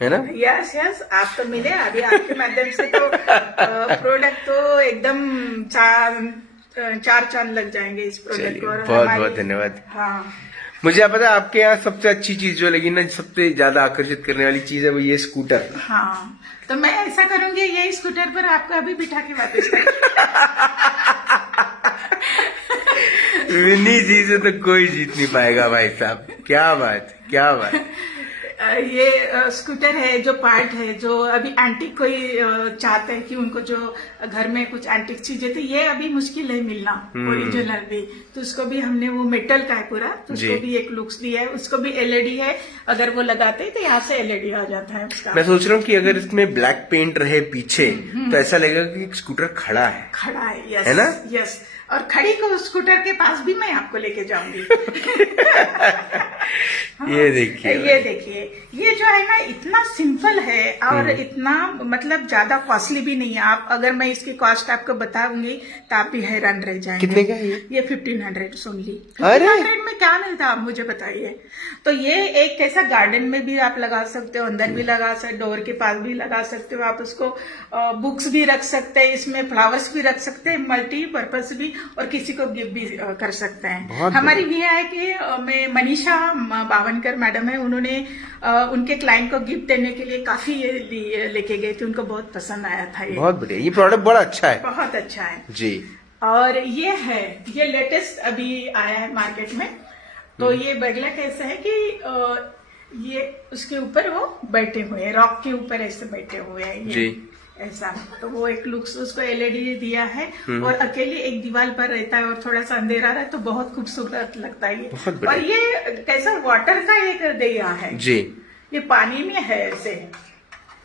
है ना। यस यस, आप तो मिले अभी, आपके माध्यम से तो प्रोडक्ट तो एकदम चार चांद लग जाएंगे इस प्रोडक्ट को। बहुत बहुत धन्यवाद। हाँ, मुझे पता है आपके यहाँ सबसे अच्छी चीज जो लगी ना, सबसे ज्यादा आकर्षित करने वाली चीज है वो ये स्कूटर। हाँ, तो मैं ऐसा करूंगी, यही स्कूटर पर आपको अभी बिठा के वापस विनी जी से तो कोई जीत नहीं पाएगा भाई साहब। क्या बात, क्या बात। ये स्कूटर है, जो पार्ट है, जो अभी एंटीक कोई चाहते हैं कि उनको जो घर में कुछ एंटीक चीजें, तो ये अभी मुश्किल है मिलना ओरिजिनल भी, तो उसको भी हमने, वो मेटल का है पूरा, तो उसको भी एक लुक्स दिया है। उसको भी LED है, अगर वो लगाते हैं तो यहाँ से LED आ जाता है उसका। मैं सोच रहा हूँ कि अगर इसमें ब्लैक पेंट रहे पीछे तो ऐसा लगेगा कि स्कूटर खड़ा है। खड़ा है, यस, है ना। यस, और खड़ी को स्कूटर के पास भी मैं आपको लेके जाऊंगी। ये देखिए, ये देखिए, ये जो है ना इतना सिंपल है और इतना मतलब ज्यादा कॉस्टली भी नहीं है। आप अगर मैं इसकी कॉस्ट आपको बताऊंगी तो आप भी हैरान रह जाएंगे। कितने का है ये? 1500 ओनली। 1500 में क्या मिलता है, आप मुझे बताइए। तो ये एक कैसा, गार्डन में भी आप लगा सकते हो, अंदर भी लगा सकते, डोर के पास भी लगा सकते हो आप उसको, बुक्स भी रख सकते हैं, इसमें फ्लावर्स भी रख सकते हैं, मल्टीपर्पज भी, और किसी को गिफ्ट भी कर सकते हैं। हमारी भी है कि मैं मनीषा बावनकर मैडम है, उन्होंने उनके क्लाइंट को गिफ्ट देने के लिए काफी ये लेके गए थे, उनको बहुत पसंद आया था ये। बहुत बढ़िया, ये प्रोडक्ट बड़ा अच्छा है, बहुत अच्छा है जी। और ये है, ये लेटेस्ट अभी आया है मार्केट में। तो ये बगला कैसा है कि ये उसके ऊपर वो बैठे हुए हैं, रॉक के ऊपर ऐसे बैठे हुए हैं ये जी। ऐसा, तो वो एक लुक्स उसको LED दिया है और अकेले एक दीवार पर रहता है और थोड़ा सा अंधेरा रहा तो बहुत खूबसूरत लगता है ये। और ये कैसा वाटर का एक दिया है जी, ये पानी में है ऐसे।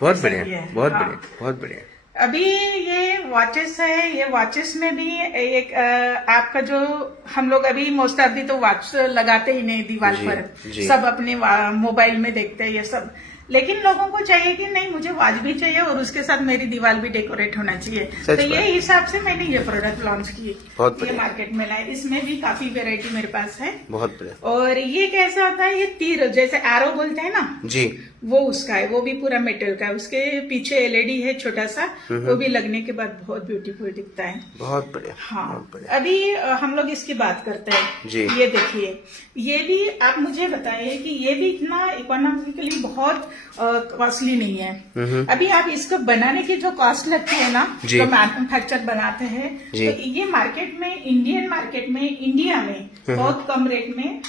बहुत बढ़िया, बहुत बढ़िया, बहुत बढ़िया। अभी ये वॉचेस है, ये वॉचेस में भी एक आपका जो हम लोग अभी मोस्ट ऑफ दी तो वॉच लगाते ही नहीं दीवार पर, सब अपने मोबाइल में देखते हैं ये सब, लेकिन लोगों को चाहिए कि नहीं मुझे वॉच भी चाहिए और उसके साथ मेरी दीवार भी डेकोरेट होना चाहिए। तो ये हिसाब से मैंने ये प्रोडक्ट लॉन्च की, ये मार्केट में लाए। इसमें भी काफी वेरायटी मेरे पास है, बहुत बढ़िया। और ये कैसा होता है, ये तीर जैसे एरो बोलते हैं ना जी, वो उसका है, वो भी पूरा मेटल का है, उसके पीछे LED है छोटा सा, वो भी लगने के बाद बहुत ब्यूटीफुल दिखता है। बहुत बढ़िया, हाँ। बहुत बढ़िया। अभी हम लोग इसकी बात करते हैं जी। ये देखिए, ये भी आप मुझे बताइए कि ये भी इतना इकोनॉमिकली बहुत कॉस्टली नहीं है। अभी आप इसको बनाने की जो कॉस्ट लगती है ना, जो मैन्युफैक्चर बनाते हैं, तो ये मार्केट में, इंडियन मार्केट में, इंडिया में बहुत कम रेट में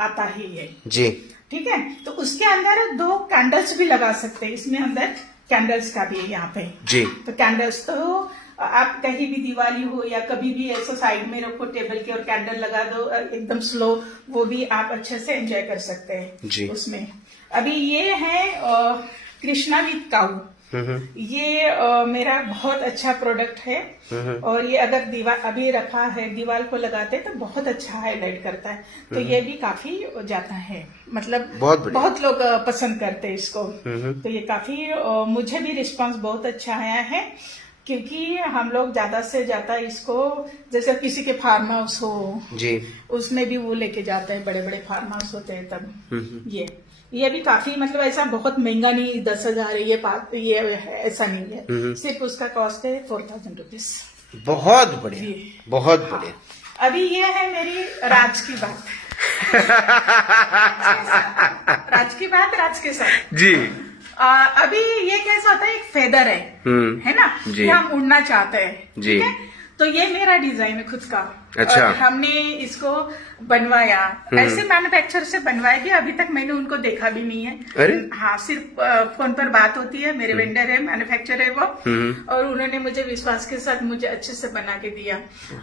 आता है ये, जी ठीक है। तो उसके अंदर 2 कैंडल्स भी लगा सकते हैं, इसमें अंदर कैंडल्स का भी है यहाँ पे जी। तो कैंडल्स तो आप कहीं भी दिवाली हो या कभी भी ऐसा साइड में रखो टेबल के और कैंडल लगा दो एकदम स्लो, वो भी आप अच्छे से एंजॉय कर सकते हैं जी। उसमें। अभी ये है कृष्णा विद काऊ, ये मेरा बहुत अच्छा प्रोडक्ट है और ये अगर दीवार अभी रखा है दीवार को लगाते तो बहुत अच्छा हाईलाइट करता है, तो ये भी काफी जाता है, मतलब बहुत लोग पसंद करते हैं इसको। तो ये काफी मुझे भी रिस्पांस बहुत अच्छा आया है, क्योंकि हम लोग ज्यादा से ज्यादा इसको जैसे किसी के फार्म हाउस हो जी उसमें भी वो लेके जाते हैं, बड़े बड़े फार्म हाउस होते हैं तब ये भी काफी मतलब ऐसा बहुत महंगा नहीं, 10,000 ये है, ऐसा नहीं है, सिर्फ उसका कॉस्ट है 4,000 रुपीज। बहुत बढ़िया, बहुत बढ़िया। अभी ये है मेरी राज की बात राज के साथ जी। अभी ये कैसा होता है, एक फेदर है ना, कि हम उड़ना चाहते हैं, ठीक है। तो ये मेरा डिजाइन है खुद का। अच्छा। हमने इसको बनवाया, ऐसे मैन्युफैक्चरर से बनवाया कि अभी तक मैंने उनको देखा भी नहीं है। अरे? हाँ, सिर्फ फोन पर बात होती है, मेरे वेंडर है, मैन्युफैक्चरर है वो, और उन्होंने मुझे विश्वास के साथ मुझे अच्छे से बना के दिया।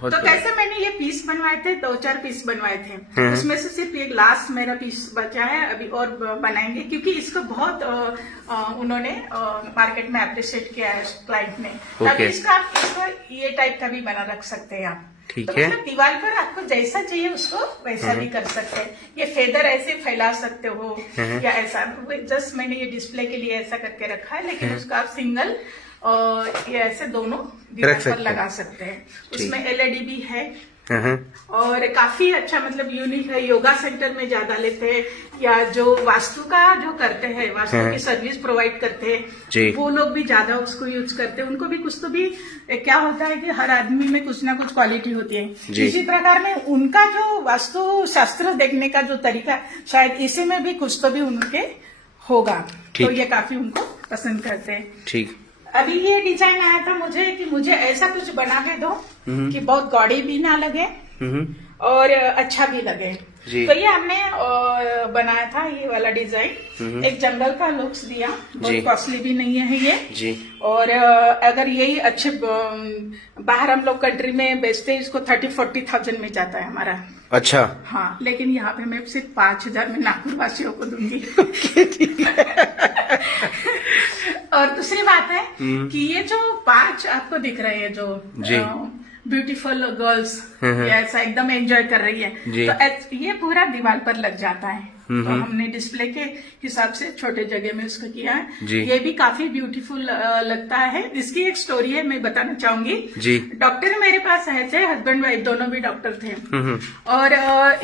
तो कैसे मैंने ये पीस बनवाए थे, 2-4 पीस बनवाए थे, उसमें से सिर्फ एक लास्ट मेरा पीस बचा है, अभी और बनाएंगे, क्योंकि इसको बहुत उन्होंने मार्केट में अप्रिशिएट किया है क्लाइंट ने। तभी इसको ये टाइप का भी बना रख सकते हैं आप, ठीक तो है। मतलब दीवार पर आपको जैसा चाहिए उसको वैसा भी कर सकते हैं। ये फेदर ऐसे फैला सकते हो या ऐसा, जस्ट मैंने ये डिस्प्ले के लिए ऐसा करके रखा है, लेकिन उसका आप सिंगल और ये ऐसे दोनों दीवार पर लगा सकते हैं। उसमें LED भी है और काफी अच्छा मतलब यूनिक है। योगा सेंटर में ज्यादा लेते हैं, या जो वास्तु का जो करते हैं, वास्तु की सर्विस प्रोवाइड करते हैं, वो लोग भी ज्यादा उसको यूज करते हैं। उनको भी कुछ तो भी क्या होता है कि हर आदमी में कुछ ना कुछ क्वालिटी होती है, इसी प्रकार में उनका जो वास्तु शास्त्र देखने का जो तरीका, शायद इसी में भी कुछ तो भी उनके होगा, तो ये काफी उनको पसंद करते हैं। ठीक। अभी ये डिजाइन आया था मुझे कि मुझे ऐसा कुछ बना के दो कि बहुत गौड़ी भी ना लगे और अच्छा भी लगे। तो ये हमने बनाया था ये वाला डिजाइन, एक जंगल का लुक्स दिया, बहुत कॉस्टली भी नहीं है ये जी। और अगर यही अच्छे बाहर हम लोग कंट्री में बेचते हैं, इसको 30-40,000 में जाता है हमारा। अच्छा। हाँ, लेकिन यहाँ पे मैं सिर्फ 5,000 में नागपुर वासियों को दूंगी। और दूसरी बात है कि ये जो 5 आपको दिख रहे हैं जो ब्यूटीफुल गर्ल्स, ये ऐसा एकदम एंजॉय कर रही है, तो ये पूरा दीवार पर लग जाता है। तो हमने डिस्प्ले के हिसाब से छोटे जगह में उसको किया है। ये भी काफी ब्यूटीफुल लगता है। इसकी एक स्टोरी है, मैं बताना चाहूंगी। डॉक्टर मेरे पास आए थे, हस्बैंड वाइफ दोनों भी डॉक्टर थे, और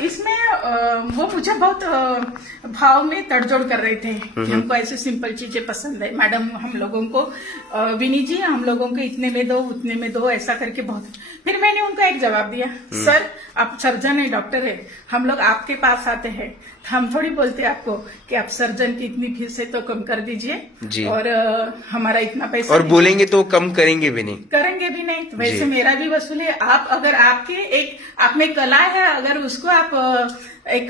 इसमें वो मुझे बहुत भाव में तड़जोड़ कर रहे थे कि हमको ऐसे सिंपल चीजें पसंद है मैडम, हम लोगों को विनी जी हम लोगों को इतने में दो उतने में दो, ऐसा करके बहुत। फिर मैंने उनको एक जवाब दिया, सर आप सर्जन है, डॉक्टर है, हम लोग आपके पास आते हैं, हम थोड़ी बोलते आपको कि आप सर्जन की इतनी फीस है तो कम कर दीजिए, और हमारा इतना पैसा, और बोलेंगे तो कम करेंगे भी नहीं, तो वैसे मेरा भी वसूल है। आप अगर आपके एक आप में कला है, अगर उसको आप एक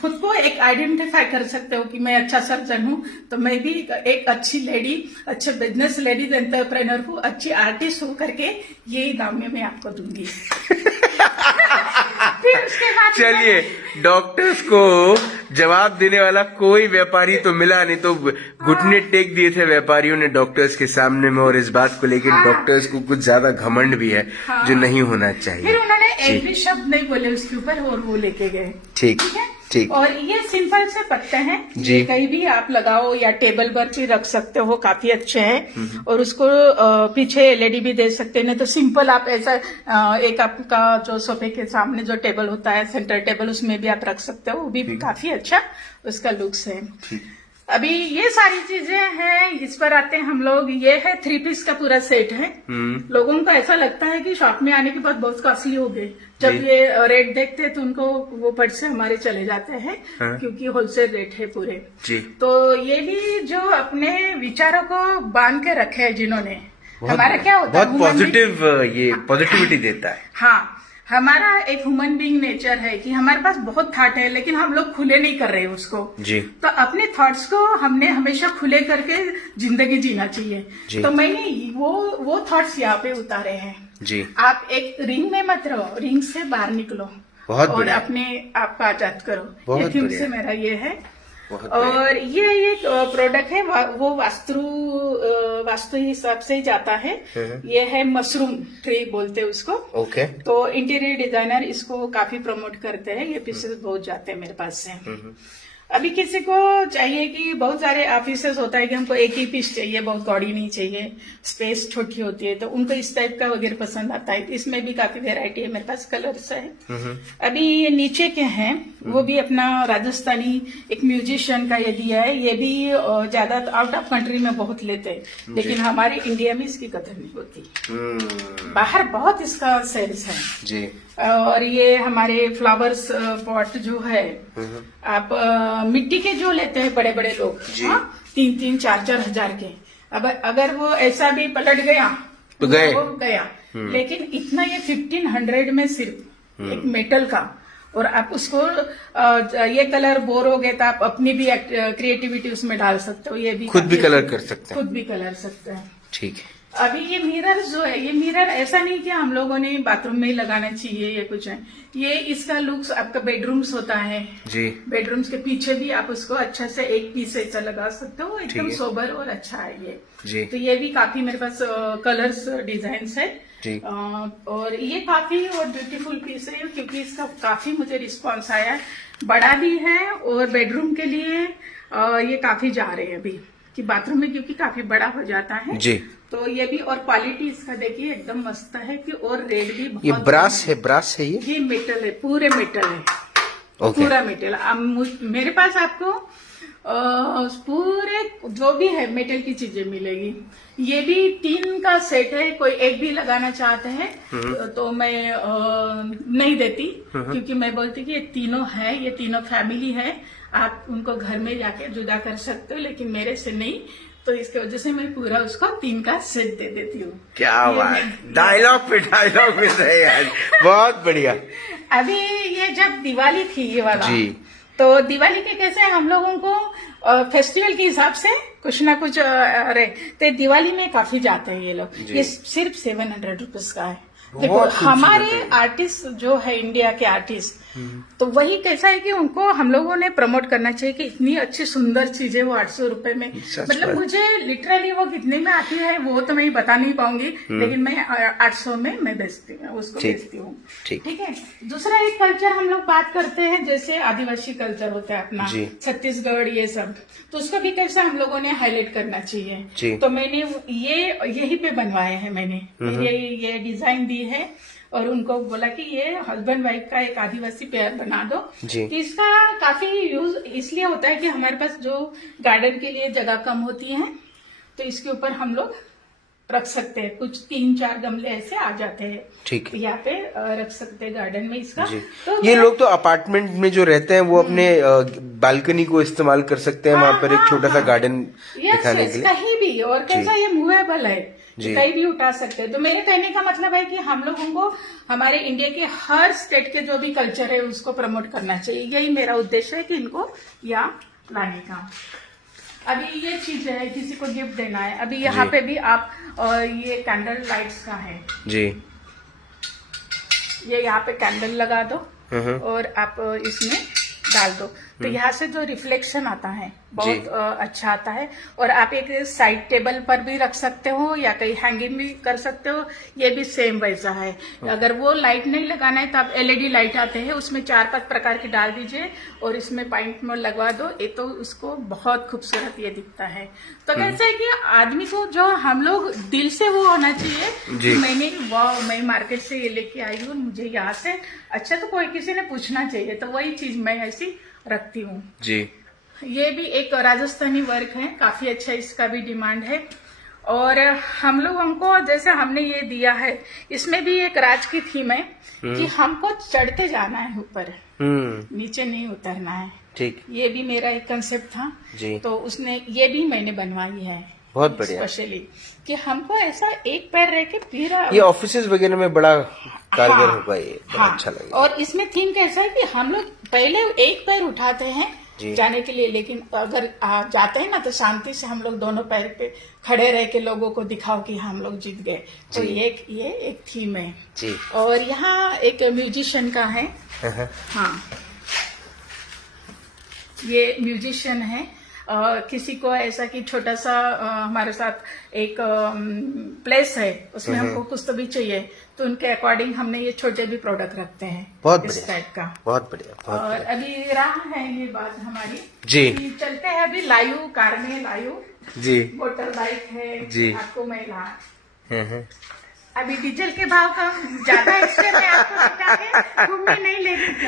खुद को एक आइडेंटिफाई कर सकते हो कि मैं अच्छा सर्जन हूँ, तो मैं भी एक अच्छी लेडी, अच्छे बिजनेस लेडी एंटरप्रेन्योर हूँ, अच्छी आर्टिस्ट हो करके यही दाम में मैं आपको दूंगी। फिर उसके बाद चलिए, डॉक्टर्स को जवाब देने वाला कोई व्यापारी तो मिला नहीं, तो घुटने टेक दिए थे व्यापारियों ने डॉक्टर्स के सामने में, और इस बात को लेकर डॉक्टर्स को कुछ ज्यादा घमंड भी है जो नहीं होना चाहिए। फिर उन्होंने एक भी शब्द नहीं बोले उसके ऊपर, और वो लेके गए। ठीक है, ठीक। और ये सिंपल से पत्ते हैं जी, कहीं भी आप लगाओ या टेबल पर भी रख सकते हो, काफी अच्छे हैं। और उसको पीछे LED भी दे सकते हैं, नहीं तो सिंपल आप ऐसा एक आपका जो सोफे के सामने जो टेबल होता है, सेंटर टेबल, उसमें भी आप रख सकते हो, वो भी काफी अच्छा उसका लुक्स है। अभी ये सारी चीजें हैं, इस पर आते हैं हम लोग। ये है 3 पीस का पूरा सेट है। लोगों को ऐसा लगता है कि शॉप में आने के बाद बहुत कॉस्टली हो गए, जब ये रेट देखते हैं तो उनको वो पट से हमारे चले जाते हैं, क्योंकि होलसेल रेट है पूरे जी। तो ये भी जो अपने विचारों को बांध के रखे है जिन्होंने, हमारा क्या होता है, बहुत पॉजिटिव, ये पॉजिटिविटी देता है। हाँ, हमारा एक ह्यूमन बीइंग नेचर है कि हमारे पास बहुत थॉट है, लेकिन हम लोग खुले नहीं कर रहे उसको जी। तो अपने थॉट्स को हमने हमेशा खुले करके जिंदगी जीना चाहिए जी। तो मैंने वो थॉट्स यहाँ पे उतारे हैं जी। आप एक रिंग में मत रहो, रिंग से बाहर निकलो बहुत और बढ़िया। अपने आप को आजाद करो। बहुत ये थीम बढ़िया। से मेरा ये है। बहुत बढ़िया। और ये एक प्रोडक्ट है वो वास्तु हिसाब से ही जाता है। ये है मशरूम ट्री बोलते हैं उसको। ओके। तो इंटीरियर डिजाइनर इसको काफी प्रमोट करते हैं, ये पीसेस बहुत जाते हैं मेरे पास से। अभी किसी को चाहिए कि बहुत सारे ऑफिसेस होता है कि हमको एक ही पीस चाहिए, बहुत गौड़ी नहीं चाहिए, स्पेस छोटी होती है, तो उनको इस टाइप का वगैरह पसंद आता है। इसमें भी काफी वेराइटी है मेरे पास, कलर्स है। अभी ये नीचे के हैं वो भी अपना राजस्थानी एक म्यूजिशियन का ये दिया है। ये भी ज्यादा आउट ऑफ कंट्री में बहुत लेते हैं, लेकिन हमारे इंडिया में इसकी कदर नहीं होती। बाहर बहुत इसका सेल्स है जी। और ये हमारे फ्लावर्स पॉट जो है, आप मिट्टी के जो लेते हैं बड़े बड़े लोग, 3-4 हजार के, अब अगर वो ऐसा भी पलट गया तो गए, वो गया। लेकिन इतना ये 1500 में सिर्फ एक मेटल का, और आप उसको ये कलर बोर हो गए तो आप अपनी भी क्रिएटिविटी उसमें डाल सकते हो। ये भी खुद भी कलर कर सकते हैं। खुद भी कलर सकते हैं। ठीक है। अभी ये मिरर जो है, ये मिरर ऐसा नहीं कि हम लोगों ने बाथरूम में ही लगाना चाहिए या कुछ है। ये इसका लुक्स आपका बेडरूम्स होता है जी। बेडरूम्स के पीछे भी आप उसको अच्छा से एक पीस ऐसा लगा सकते हो, एकदम सोबर और अच्छा है ये जी। तो ये भी काफी मेरे पास कलर्स डिजाइन है जी। और ये काफी और ब्यूटीफुल पीस है क्योंकि इसका काफी मुझे रिस्पॉन्स आया है। बड़ा भी है और बेडरूम के लिए ये काफी जा रहे हैं अभी कि बाथरूम में, क्योंकि काफी बड़ा हो जाता है जी। तो ये भी, और क्वालिटी इसका देखिए एकदम मस्त है कि, और रेट भी बहुत। ये ब्रास है, ब्रास है ये मेटल है, पूरे मेटल है। ओके। पूरा मेटल। मेरे पास आपको पूरे जो भी है मेटल की चीजें मिलेगी। ये भी 3 का सेट है, कोई एक भी लगाना चाहते हैं तो मैं नहीं देती, क्योंकि मैं बोलती कि ये तीनों है, ये तीनों फैमिली है, आप उनको घर में जाके जुदा कर सकते हो, लेकिन मेरे से नहीं। तो इसके वजह से मैं पूरा उसको 3 का सेट दे देती हूँ। क्या बात, डायलॉग पे है यार, बहुत बढ़िया। अभी ये जब दिवाली थी ये वाला जी, तो दिवाली के कैसे हम लोगों को फेस्टिवल के हिसाब से कुछ ना कुछ रहे, तो दिवाली में काफी जाते हैं ये लोग। ये सिर्फ 700 रुपीज का है। देखो हमारे आर्टिस्ट जो है, इंडिया के आर्टिस्ट, तो वही कैसा है कि उनको हम लोगों ने प्रमोट करना चाहिए कि इतनी अच्छी सुंदर चीजें वो 800 रुपए में, मतलब मुझे लिटरली वो कितने में आती है वो तो मैं बता नहीं पाऊंगी, लेकिन मैं 800 में मैं बेचती हूँ उसको, बेचती हूँ। ठीक है। दूसरा एक कल्चर हम लोग बात करते हैं, जैसे आदिवासी कल्चर होता है अपना, छत्तीसगढ़, ये सब, तो उसको भी कैसा हम लोगों ने हाईलाइट करना चाहिए। तो मैंने ये यही पे बनवाए हैं, मैंने ये डिजाइन दी है और उनको बोला कि ये हस्बैंड वाइफ का एक आदिवासी पेयर बना दो। कि इसका काफी यूज इसलिए होता है कि हमारे पास जो गार्डन के लिए जगह कम होती है, तो इसके ऊपर हम लोग रख सकते हैं। कुछ 3-4 गमले ऐसे आ जाते हैं, ठीक, यहाँ पे रख सकते हैं गार्डन में इसका। तो ये लोग तो अपार्टमेंट में जो रहते हैं वो अपने बालकनी को इस्तेमाल कर सकते हैं, वहाँ पर एक छोटा सा गार्डन दिखाने के लिए, कहीं भी। और कैसा ये मूवेबल है, कहीं भी उठा सकते हैं। तो मेरे कहने का मतलब है कि हम लोगों को हमारे इंडिया के हर स्टेट के जो भी कल्चर है उसको प्रमोट करना चाहिए। यही मेरा उद्देश्य है कि इनको यहाँ लाने का। अभी ये चीज है, किसी को गिफ्ट देना है, अभी यहाँ पे भी आप ये कैंडल लाइट्स का है जी, ये यहाँ पे कैंडल लगा दो और आप इसमें डाल दो, तो यहाँ से जो रिफ्लेक्शन आता है बहुत अच्छा आता है। और आप एक साइड टेबल पर भी रख सकते हो या कहीं हैंगिंग भी कर सकते हो, ये भी सेम वैसा है। अगर वो लाइट नहीं लगाना है तो आप LED लाइट आते हैं, उसमें 4-5 प्रकार की डाल दीजिए और इसमें पॉइंट में लगवा दो, ये तो उसको बहुत खूबसूरत ये दिखता है। तो कैसा है कि आदमी को जो हम लोग दिल से वो होना चाहिए, मैं मार्केट से ये लेके आई हूँ, मुझे यहाँ से अच्छा, तो कोई किसी ने पूछना चाहिए, तो वही चीज मैं ऐसी रखती हूँ जी। ये भी एक राजस्थानी वर्क है, काफी अच्छा, इसका भी डिमांड है। और हम लोगों को जैसे हमने ये दिया है, इसमें भी एक राज की थीम है कि हमको चढ़ते जाना है ऊपर, नीचे नहीं उतरना है। ठीक, ये भी मेरा एक कंसेप्ट था जी। तो उसने ये भी मैंने बनवाई है बहुत बढ़िया, स्पेशली कि हमको ऐसा एक पैर रह के फिर। ये ऑफिसेज वगैरह में बड़ा कारगर हाँ, होगा ये, बड़ा हाँ, अच्छा लगेगा। और इसमें थीम कैसा है कि हम लोग पहले एक पैर उठाते हैं जी। जाने के लिए, लेकिन अगर आप जाते हैं ना तो शांति से हम लोग दोनों पैर पे खड़े रह के लोगों को दिखाओ कि हम लोग जीत गए। तो जी। ये एक थीम है। जी। और यहाँ एक म्यूजिशियन का है। हाँ, ये म्यूजिशियन है। किसी को ऐसा कि छोटा सा हमारे साथ एक प्लेस है, उसमें हमको कुछ तो भी चाहिए, तो उनके अकॉर्डिंग हमने ये छोटे भी प्रोडक्ट रखते हैं बहुत इस बढ़िया, टाइप का। बहुत बढ़िया, बहुत और बढ़िया। अभी रहा है ये बात हमारी जी। कि चलते हैं अभी लायू कार में, लायू जी। मोटर बाइक है। जी। आपको मैं ला हम्म। अभी डीजल के भाव कम ज्यादा है, इसलिए मैं आपको सिखा के घूमने नहीं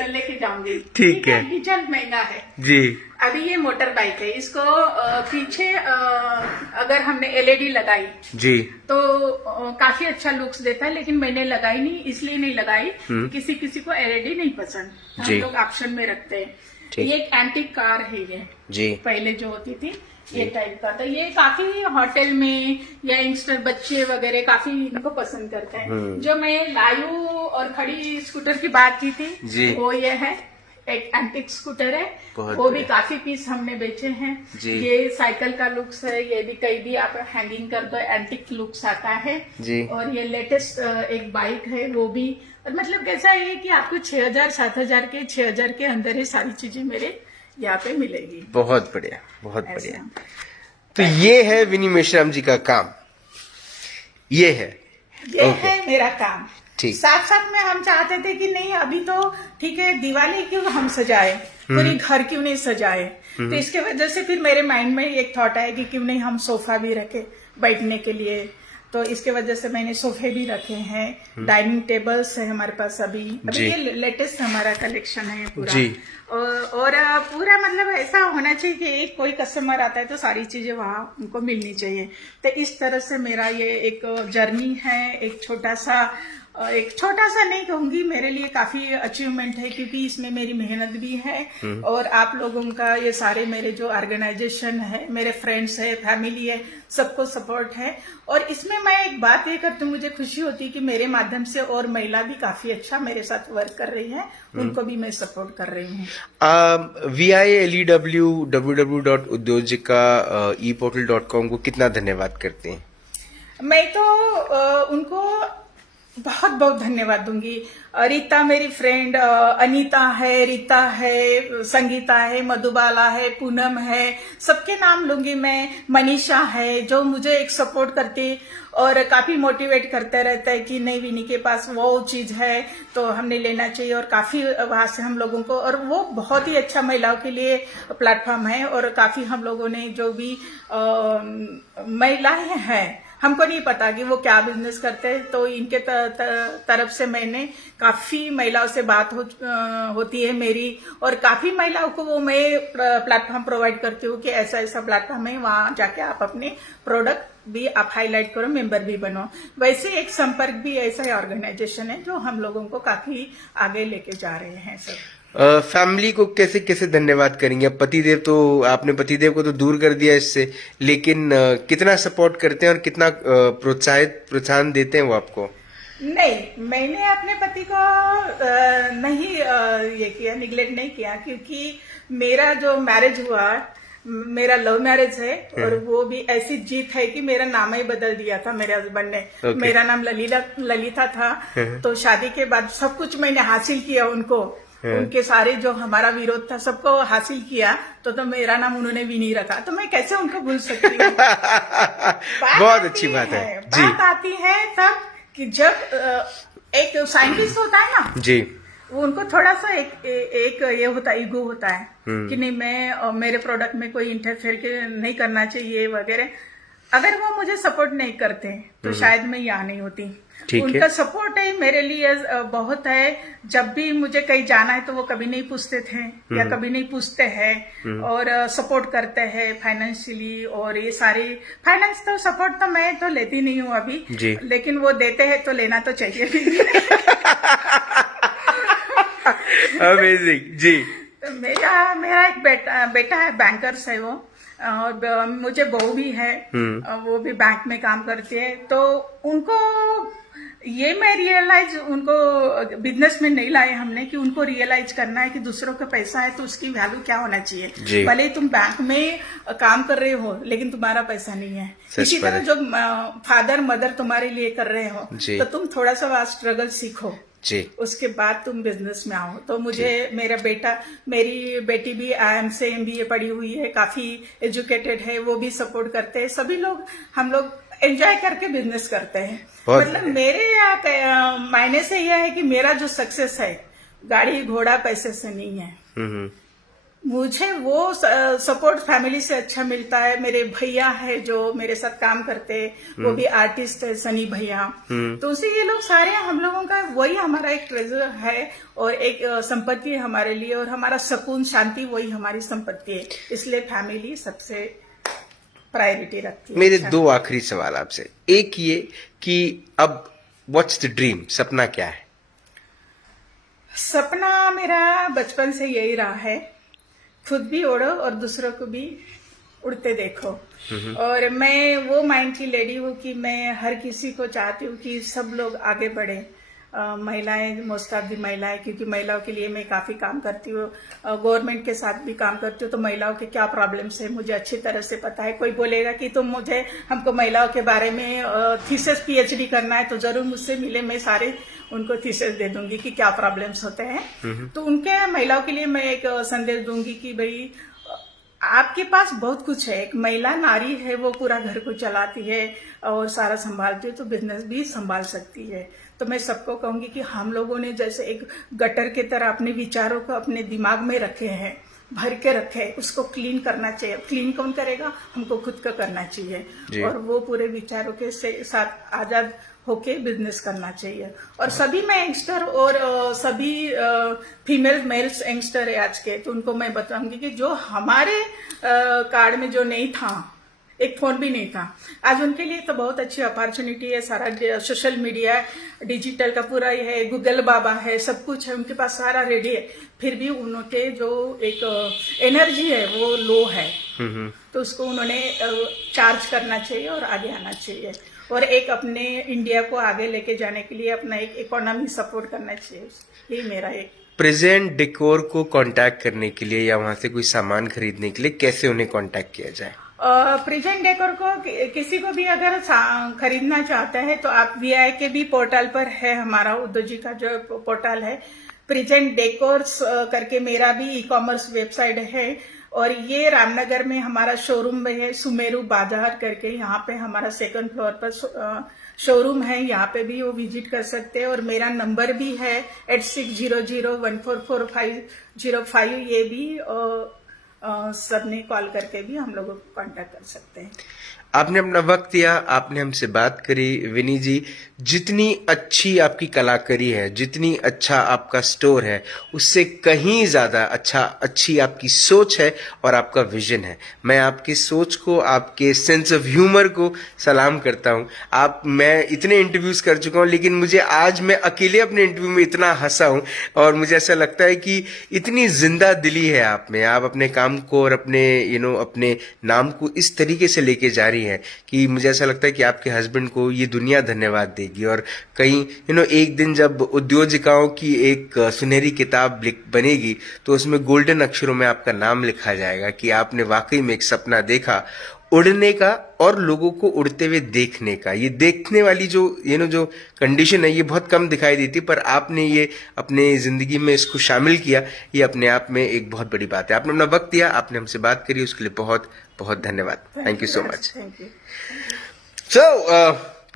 लेके जाऊंगी। ठीक है। डीजल महंगा है। जी। अभी ये मोटर बाइक है, इसको पीछे अगर हमने एलईडी लगाई जी। तो काफी अच्छा लुक्स देता है, लेकिन मैंने लगाई नहीं, इसलिए नहीं लगाई, किसी किसी को एलईडी नहीं पसंद, जी। हम लोग ऑप्शन में रखते हैं। ठीक। ये एक एंटीक कार है ये, जी। पहले जो होती थी ये टाइप का, तो ये काफी होटल में या यंगस्टर बच्चे वगैरह काफी इनको पसंद करते हैं। जो मैं लायू और खड़ी स्कूटर की बात की थी, जी। वो ये है, एक एंटिक स्कूटर है, बहुत वो भी बढ़िया। काफी पीस हमने बेचे हैं। जी। ये साइकिल का लुक्स है, ये भी कहीं भी आप हैंगिंग कर दो एंटिक लुक्स आता है। जी। और ये लेटेस्ट एक बाइक है, वो भी, और मतलब कैसा है कि आपको 6,000 7,000 के 6,000 के अंदर ही सारी चीजें मेरे यहाँ पे मिलेगी। बहुत बढ़िया, बहुत ऐसा। बढ़िया। तो ये है विनी मेश्राम जी का काम, ये है। ये ओके। है मेरा काम। ठीक। साथ साथ में हम चाहते थे कि नहीं अभी तो ठीक है, दिवाली क्यों हम सजाए, पूरी घर क्यों नहीं सजाए। तो इसके वजह से फिर मेरे माइंड में एक थॉट आया कि क्यों नहीं हम सोफा भी रखे बैठने के लिए। तो इसके वजह से मैंने सोफे भी रखे हैं, डाइनिंग टेबल्स है हमारे पास अभी जी। ये लेटेस्ट हमारा कलेक्शन है पूरा। जी। और पूरा मतलब ऐसा होना चाहिए कि एक कोई कस्टमर आता है तो सारी चीजें वहाँ उनको मिलनी चाहिए। तो इस तरह से मेरा ये एक जर्नी है, एक छोटा सा नहीं कहूंगी, मेरे लिए काफी अचीवमेंट है, क्योंकि इसमें मेरी मेहनत भी है और आप लोगों का, ये सारे मेरे जो ऑर्गेनाइजेशन है, मेरे फ्रेंड्स है, फैमिली है, सबको सपोर्ट है। और इसमें मैं एक बात ये करती हूँ, मुझे खुशी होती है कि मेरे माध्यम से और महिला भी काफी अच्छा मेरे साथ वर्क कर रही है, उनको भी मैं सपोर्ट कर रही हूँ। VILEW www.udyojika eportal.com को कितना धन्यवाद करते हैं? मैं तो उनको बहुत बहुत धन्यवाद दूंगी। रीता मेरी फ्रेंड, अनीता है, रीता है, संगीता है, मधुबाला है, पूनम है, सबके नाम लूंगी मैं। मनीषा है जो मुझे एक सपोर्ट करती और काफी मोटिवेट करते रहता है कि नहीं विनी के पास वो चीज है तो हमने लेना चाहिए, और काफी वहां से हम लोगों को, और वो बहुत ही अच्छा महिलाओं के लिए प्लेटफॉर्म है। और काफी हम लोगों ने जो भी महिलाएं हैं, हमको नहीं पता कि वो क्या बिजनेस करते हैं, तो इनके तरफ से मैंने काफी महिलाओं से बात होती है मेरी, और काफी महिलाओं को वो मैं प्लेटफॉर्म प्रोवाइड करती हूँ कि ऐसा ऐसा प्लेटफॉर्म है, वहां जाके आप अपने प्रोडक्ट भी आप हाईलाइट करो, मेंबर भी बनो। वैसे एक संपर्क भी ऐसा ऑर्गेनाइजेशन है जो हम लोगों को काफी आगे लेके जा रहे हैं सब। फैमिली को कैसे कैसे धन्यवाद करेंगे? अब पतिदेव तो, आपने पतिदेव को तो दूर कर दिया इससे, लेकिन कितना सपोर्ट करते हैं और कितना प्रोत्साहन देते हैं वो आपको? नहीं, मैंने अपने पति को नहीं ये किया, निगलेक्ट नहीं किया, क्योंकि मेरा जो मैरिज हुआ, मेरा लव मैरिज है, और वो भी ऐसी जीत है कि मेरा नाम ही बदल दिया था मेरे हस्बैंड ने। Okay. मेरा नाम ललिता था, तो शादी के बाद सब कुछ मैंने हासिल किया उनको, उनके सारे जो हमारा विरोध था सबको हासिल किया, तो मेरा नाम उन्होंने भी नहीं रखा, तो मैं कैसे उनको भूल सकती हूँ। बहुत अच्छी बात है जी। बात आती है तब कि जब एक साइंटिस्ट होता है ना जी, वो उनको थोड़ा सा एक ये होता है, ईगो होता है कि नहीं मैं मेरे प्रोडक्ट में कोई इंटरफेयर नहीं करना चाहिए वगैरह। अगर वो मुझे सपोर्ट नहीं करते तो शायद मैं यहाँ नहीं होती। उनका सपोर्ट है मेरे लिए बहुत है। जब भी मुझे कहीं जाना है तो वो कभी नहीं पूछते थे या कभी नहीं पूछते हैं, और सपोर्ट करते हैं फाइनेंशियली। और ये सारी फाइनेंस तो सपोर्ट तो मैं तो लेती नहीं हूँ अभी, लेकिन वो देते हैं तो लेना तो चाहिए भी। अमेजिंग जी। तो मेरा एक बेटा है, बैंकर्स है वो, और मुझे बहू भी है, वो भी बैंक में काम करती है। तो उनको ये मैं रियलाइज उनको बिजनेस में नहीं लाए हमने कि उनको रियलाइज करना है कि दूसरों का पैसा है तो उसकी वैल्यू क्या होना चाहिए। भले ही तुम बैंक में काम कर रहे हो लेकिन तुम्हारा पैसा नहीं है। इसी तरह जो फादर मदर तुम्हारे लिए कर रहे हो तो तुम थोड़ा सा स्ट्रगल सीखो जी, उसके बाद तुम बिजनेस में आओ। तो मुझे मेरी बेटी भी IIM से MBA पढ़ी हुई है, काफी एजुकेटेड है, वो भी सपोर्ट करते हैं। सभी लोग हम लोग एंजॉय करके बिजनेस करते हैं। मतलब मेरे मायने से यह है कि मेरा जो सक्सेस है गाड़ी घोड़ा पैसे से नहीं है। मुझे वो सपोर्ट फैमिली से अच्छा मिलता है। मेरे भैया है जो मेरे साथ काम करते हैं, वो भी आर्टिस्ट है, सनी भैया। तो उसी ये लोग सारे हम लोगों का वही हमारा एक ट्रेजर है और एक संपत्ति है हमारे लिए, और हमारा सुकून शांति वही हमारी संपत्ति है। इसलिए फैमिली सबसे प्रायोरिटी रखती है। मेरे दो आखिरी सवाल आपसे। एक ये कि अब व्हाट्स द ड्रीम, सपना क्या है? सपना मेरा बचपन से यही रहा है, खुद भी उड़ो और दूसरों को भी उड़ते देखो। और मैं वो माइंड की लेडी हूँ कि मैं हर किसी को चाहती हूँ कि सब लोग आगे बढ़े। महिलाएं, मोस्ट ऑफ दी महिलाएं, क्योंकि महिलाओं के लिए मैं काफी काम करती हूँ, गवर्नमेंट के साथ भी काम करती हूँ। तो महिलाओं के क्या प्रॉब्लम्स है मुझे अच्छी तरह से पता है। कोई बोलेगा कि तुम हमको महिलाओं के बारे में थीसिस PhD करना है तो जरूर मुझसे मिले, मैं सारे उनको थीसिस दे दूंगी कि क्या प्रॉब्लम्स होते हैं। तो उनके महिलाओं के लिए मैं एक संदेश दूंगी कि भाई आपके पास बहुत कुछ है। एक महिला नारी है, वो पूरा घर को चलाती है और सारा संभालती है, तो बिजनेस भी संभाल सकती है। तो मैं सबको कहूंगी कि हम लोगों ने जैसे एक गटर की तरह अपने विचारों को अपने दिमाग में रखे हैं, भर के रखे हैं, उसको क्लीन करना चाहिए। क्लीन कौन करेगा? हमको खुद का करना चाहिए और वो पूरे विचारों के साथ आजाद होके बिजनेस करना चाहिए। और सभी मैं यंगस्टर और सभी फीमेल मेल्स यंगस्टर है आज के, तो उनको मैं बताऊंगी कि जो हमारे कार्ड में जो नहीं था, एक फोन भी नहीं था, आज उनके लिए तो बहुत अच्छी अपॉर्चुनिटी है। सारा सोशल मीडिया डिजिटल का पूरा ही है, गूगल बाबा है, सब कुछ है, उनके पास सारा रेडी है। फिर भी उनके जो एक एनर्जी है वो लो है, तो उसको उन्होंने चार्ज करना चाहिए और आगे आना चाहिए। और एक अपने इंडिया को आगे लेके जाने के लिए अपना एक इकोनॉमी सपोर्ट करना चाहिए। ये मेरा एक प्रेजेंट डेकोर को कांटेक्ट करने के लिए या वहां से कोई सामान खरीदने के लिए कैसे उन्हें कांटेक्ट किया जाए? प्रेजेंट डेकोर को किसी को भी अगर खरीदना चाहते हैं तो आप VIKB पोर्टल पर है, हमारा उद्योग जी का जो पोर्टल है, प्रेजेंट डेकोर्स करके मेरा भी ई-कॉमर्स वेबसाइट है। और ये रामनगर में हमारा शोरूम में है, सुमेरु बाजार करके, यहाँ पे हमारा 2nd फ्लोर पर शोरूम है, यहाँ पे भी वो विजिट कर सकते हैं। और मेरा नंबर भी है 8600144505, ये भी सबने कॉल करके भी हम लोगों को कांटेक्ट कर सकते हैं। आपने अपना वक्त दिया, आपने हमसे बात करी। विनी जी, जितनी अच्छी आपकी कलाकारी है, जितनी अच्छा आपका स्टोर है, उससे कहीं ज्यादा अच्छी आपकी सोच है और आपका विजन है। मैं आपकी सोच को, आपके सेंस ऑफ ह्यूमर को सलाम करता हूं। मैं इतने इंटरव्यूज कर चुका हूं, लेकिन मुझे आज मैं अकेले अपने इंटरव्यू में इतना हंसा हूं और मुझे ऐसा लगता है कि इतनी जिंदा दिली है आप में। आप अपने काम को और अपने अपने नाम को इस तरीके से लेके जा रही है कि मुझे ऐसा लगता है कि आपके हस्बैंड को ये दुनिया धन्यवाद देगी। और कहीं एक दिन जब उद्योजिकाओं की एक सुनहरी किताब बनेगी तो उसमें गोल्डन अक्षरों में आपका नाम लिखा जाएगा कि आपने वाकई में एक सपना देखा उड़ने का और लोगों को उड़ते हुए देखने का। ये देखने वाली जो जो कंडीशन है, ये बहुत कम दिखाई देती, पर आपने ये अपने जिंदगी में इसको शामिल किया, ये अपने आप में एक बहुत बड़ी बात है। आपने अपना वक्त दिया, आपने हमसे बात करी, उसके लिए बहुत बहुत धन्यवाद। Thank you so much. So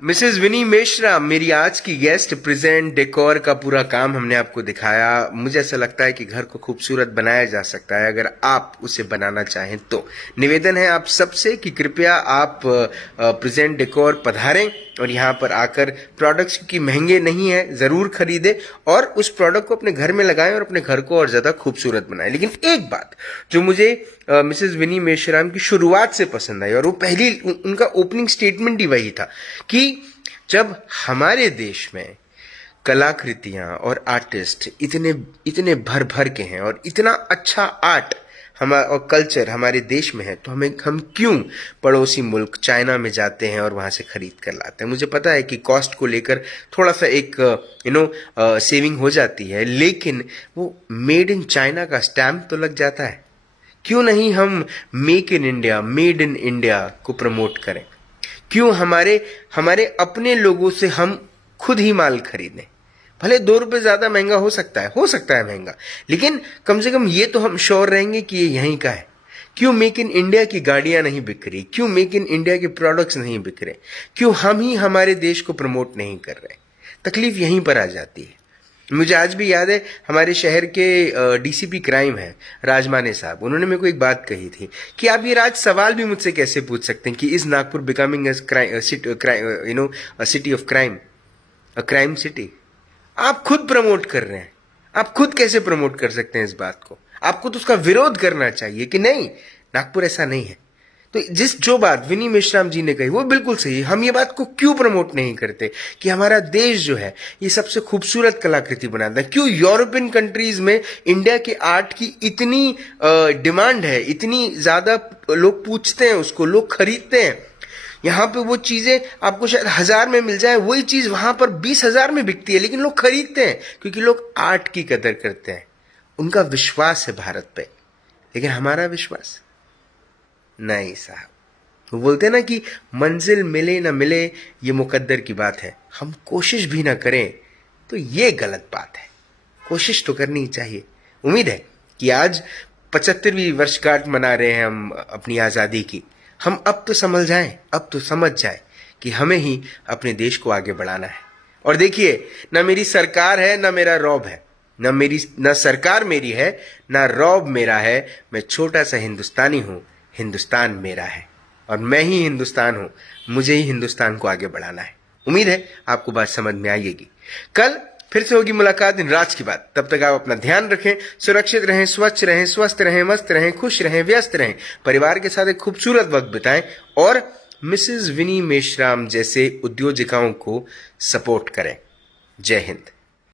Mrs Vini Meshram मेरी आज की गेस्ट। प्रेजेंट डेकोर का पूरा काम हमने आपको दिखाया। मुझे ऐसा लगता है कि घर को खूबसूरत बनाया जा सकता है अगर आप उसे बनाना चाहें तो। निवेदन है आप सबसे कि कृपया आप प्रेजेंट डेकोर पधारें और यहाँ पर आकर प्रोडक्ट्स, क्योंकि महंगे नहीं है, जरूर खरीदें और उस प्रोडक्ट को अपने घर में लगाएं और अपने घर को और ज्यादा खूबसूरत बनाएं। लेकिन एक बात जो मुझे मिसेज विनी मेश्राम की शुरुआत से पसंद आई, और वो पहली उनका ओपनिंग स्टेटमेंट ही वही था कि जब हमारे देश में कलाकृतियां और आर्टिस्ट इतने भर भर के हैं और इतना अच्छा आर्ट और कल्चर हमारे देश में है, तो हम क्यों पड़ोसी मुल्क चाइना में जाते हैं और वहां से खरीद कर लाते हैं? मुझे पता है कि कॉस्ट को लेकर थोड़ा सा एक सेविंग हो जाती है, लेकिन वो मेड इन चाइना का स्टैम्प तो लग जाता है। क्यों नहीं हम make in India, made in India को प्रमोट करें? क्यों हमारे अपने लोगों से हम खुद ही माल खरीदें? भले 2 रुपए ज्यादा महंगा हो सकता है महंगा, लेकिन कम से कम ये तो हम श्योर रहेंगे कि ये यहीं का है। क्यों मेक इन इंडिया की गाड़ियां नहीं बिक रही? क्यों मेक इन इंडिया के प्रोडक्ट्स नहीं बिक रहे? क्यों हम ही हमारे देश को प्रमोट नहीं कर रहे? तकलीफ यहीं पर आ जाती है। मुझे आज भी याद है, हमारे शहर के डीसीपी क्राइम है राजमाने साहब, उन्होंने मेरे को एक बात कही थी कि आप ये राज सवाल भी मुझसे कैसे पूछ सकते हैं कि is Nagpur becoming city of crime, a crime city? आप खुद प्रमोट कर रहे हैं, आप खुद कैसे प्रमोट कर सकते हैं इस बात को? आपको तो उसका विरोध करना चाहिए कि नहीं, नागपुर ऐसा नहीं है। तो जो बात विनी मेश्राम जी ने कही वो बिल्कुल सही। हम ये बात को क्यों प्रमोट नहीं करते कि हमारा देश जो है ये सबसे खूबसूरत कलाकृति बनाता है? क्यों यूरोपियन कंट्रीज में इंडिया के आर्ट की इतनी डिमांड है, इतनी ज्यादा लोग पूछते हैं उसको, लोग खरीदते हैं। यहाँ पे वो चीजें आपको शायद 1000 में मिल जाए, वही चीज वहां पर 20,000 में बिकती है, लेकिन लोग खरीदते हैं क्योंकि लोग आर्ट की कदर करते हैं। उनका विश्वास है भारत पे, लेकिन हमारा विश्वास नहीं साहब। वो बोलते हैं ना कि मंजिल मिले ना मिले ये मुकद्दर की बात है, हम कोशिश भी ना करें तो ये गलत बात है। कोशिश तो करनी चाहिए। उम्मीद है कि आज 75वीं वर्षगांठ मना रहे हैं हम अपनी आजादी की। हम अब तो समझ जाए कि हमें ही अपने देश को आगे बढ़ाना है। और देखिए, ना मेरी सरकार है ना मेरा रौब है, ना सरकार मेरी है ना रौब मेरा है। मैं छोटा सा हिंदुस्तानी हूं, हिंदुस्तान मेरा है और मैं ही हिंदुस्तान हूं, मुझे ही हिंदुस्तान को आगे बढ़ाना है। उम्मीद है आपको बात समझ में आएगी। कल फिर से होगी मुलाकात दिन राज की बात। तब तक आप अपना ध्यान रखें, सुरक्षित रहें, स्वच्छ रहें, स्वस्थ रहें, मस्त रहें, खुश रहें, व्यस्त रहें, परिवार के साथ एक खूबसूरत वक्त बिताएं और मिसेस विनी मेश्राम जैसे उद्योजिकाओं को सपोर्ट करें। जय हिंद।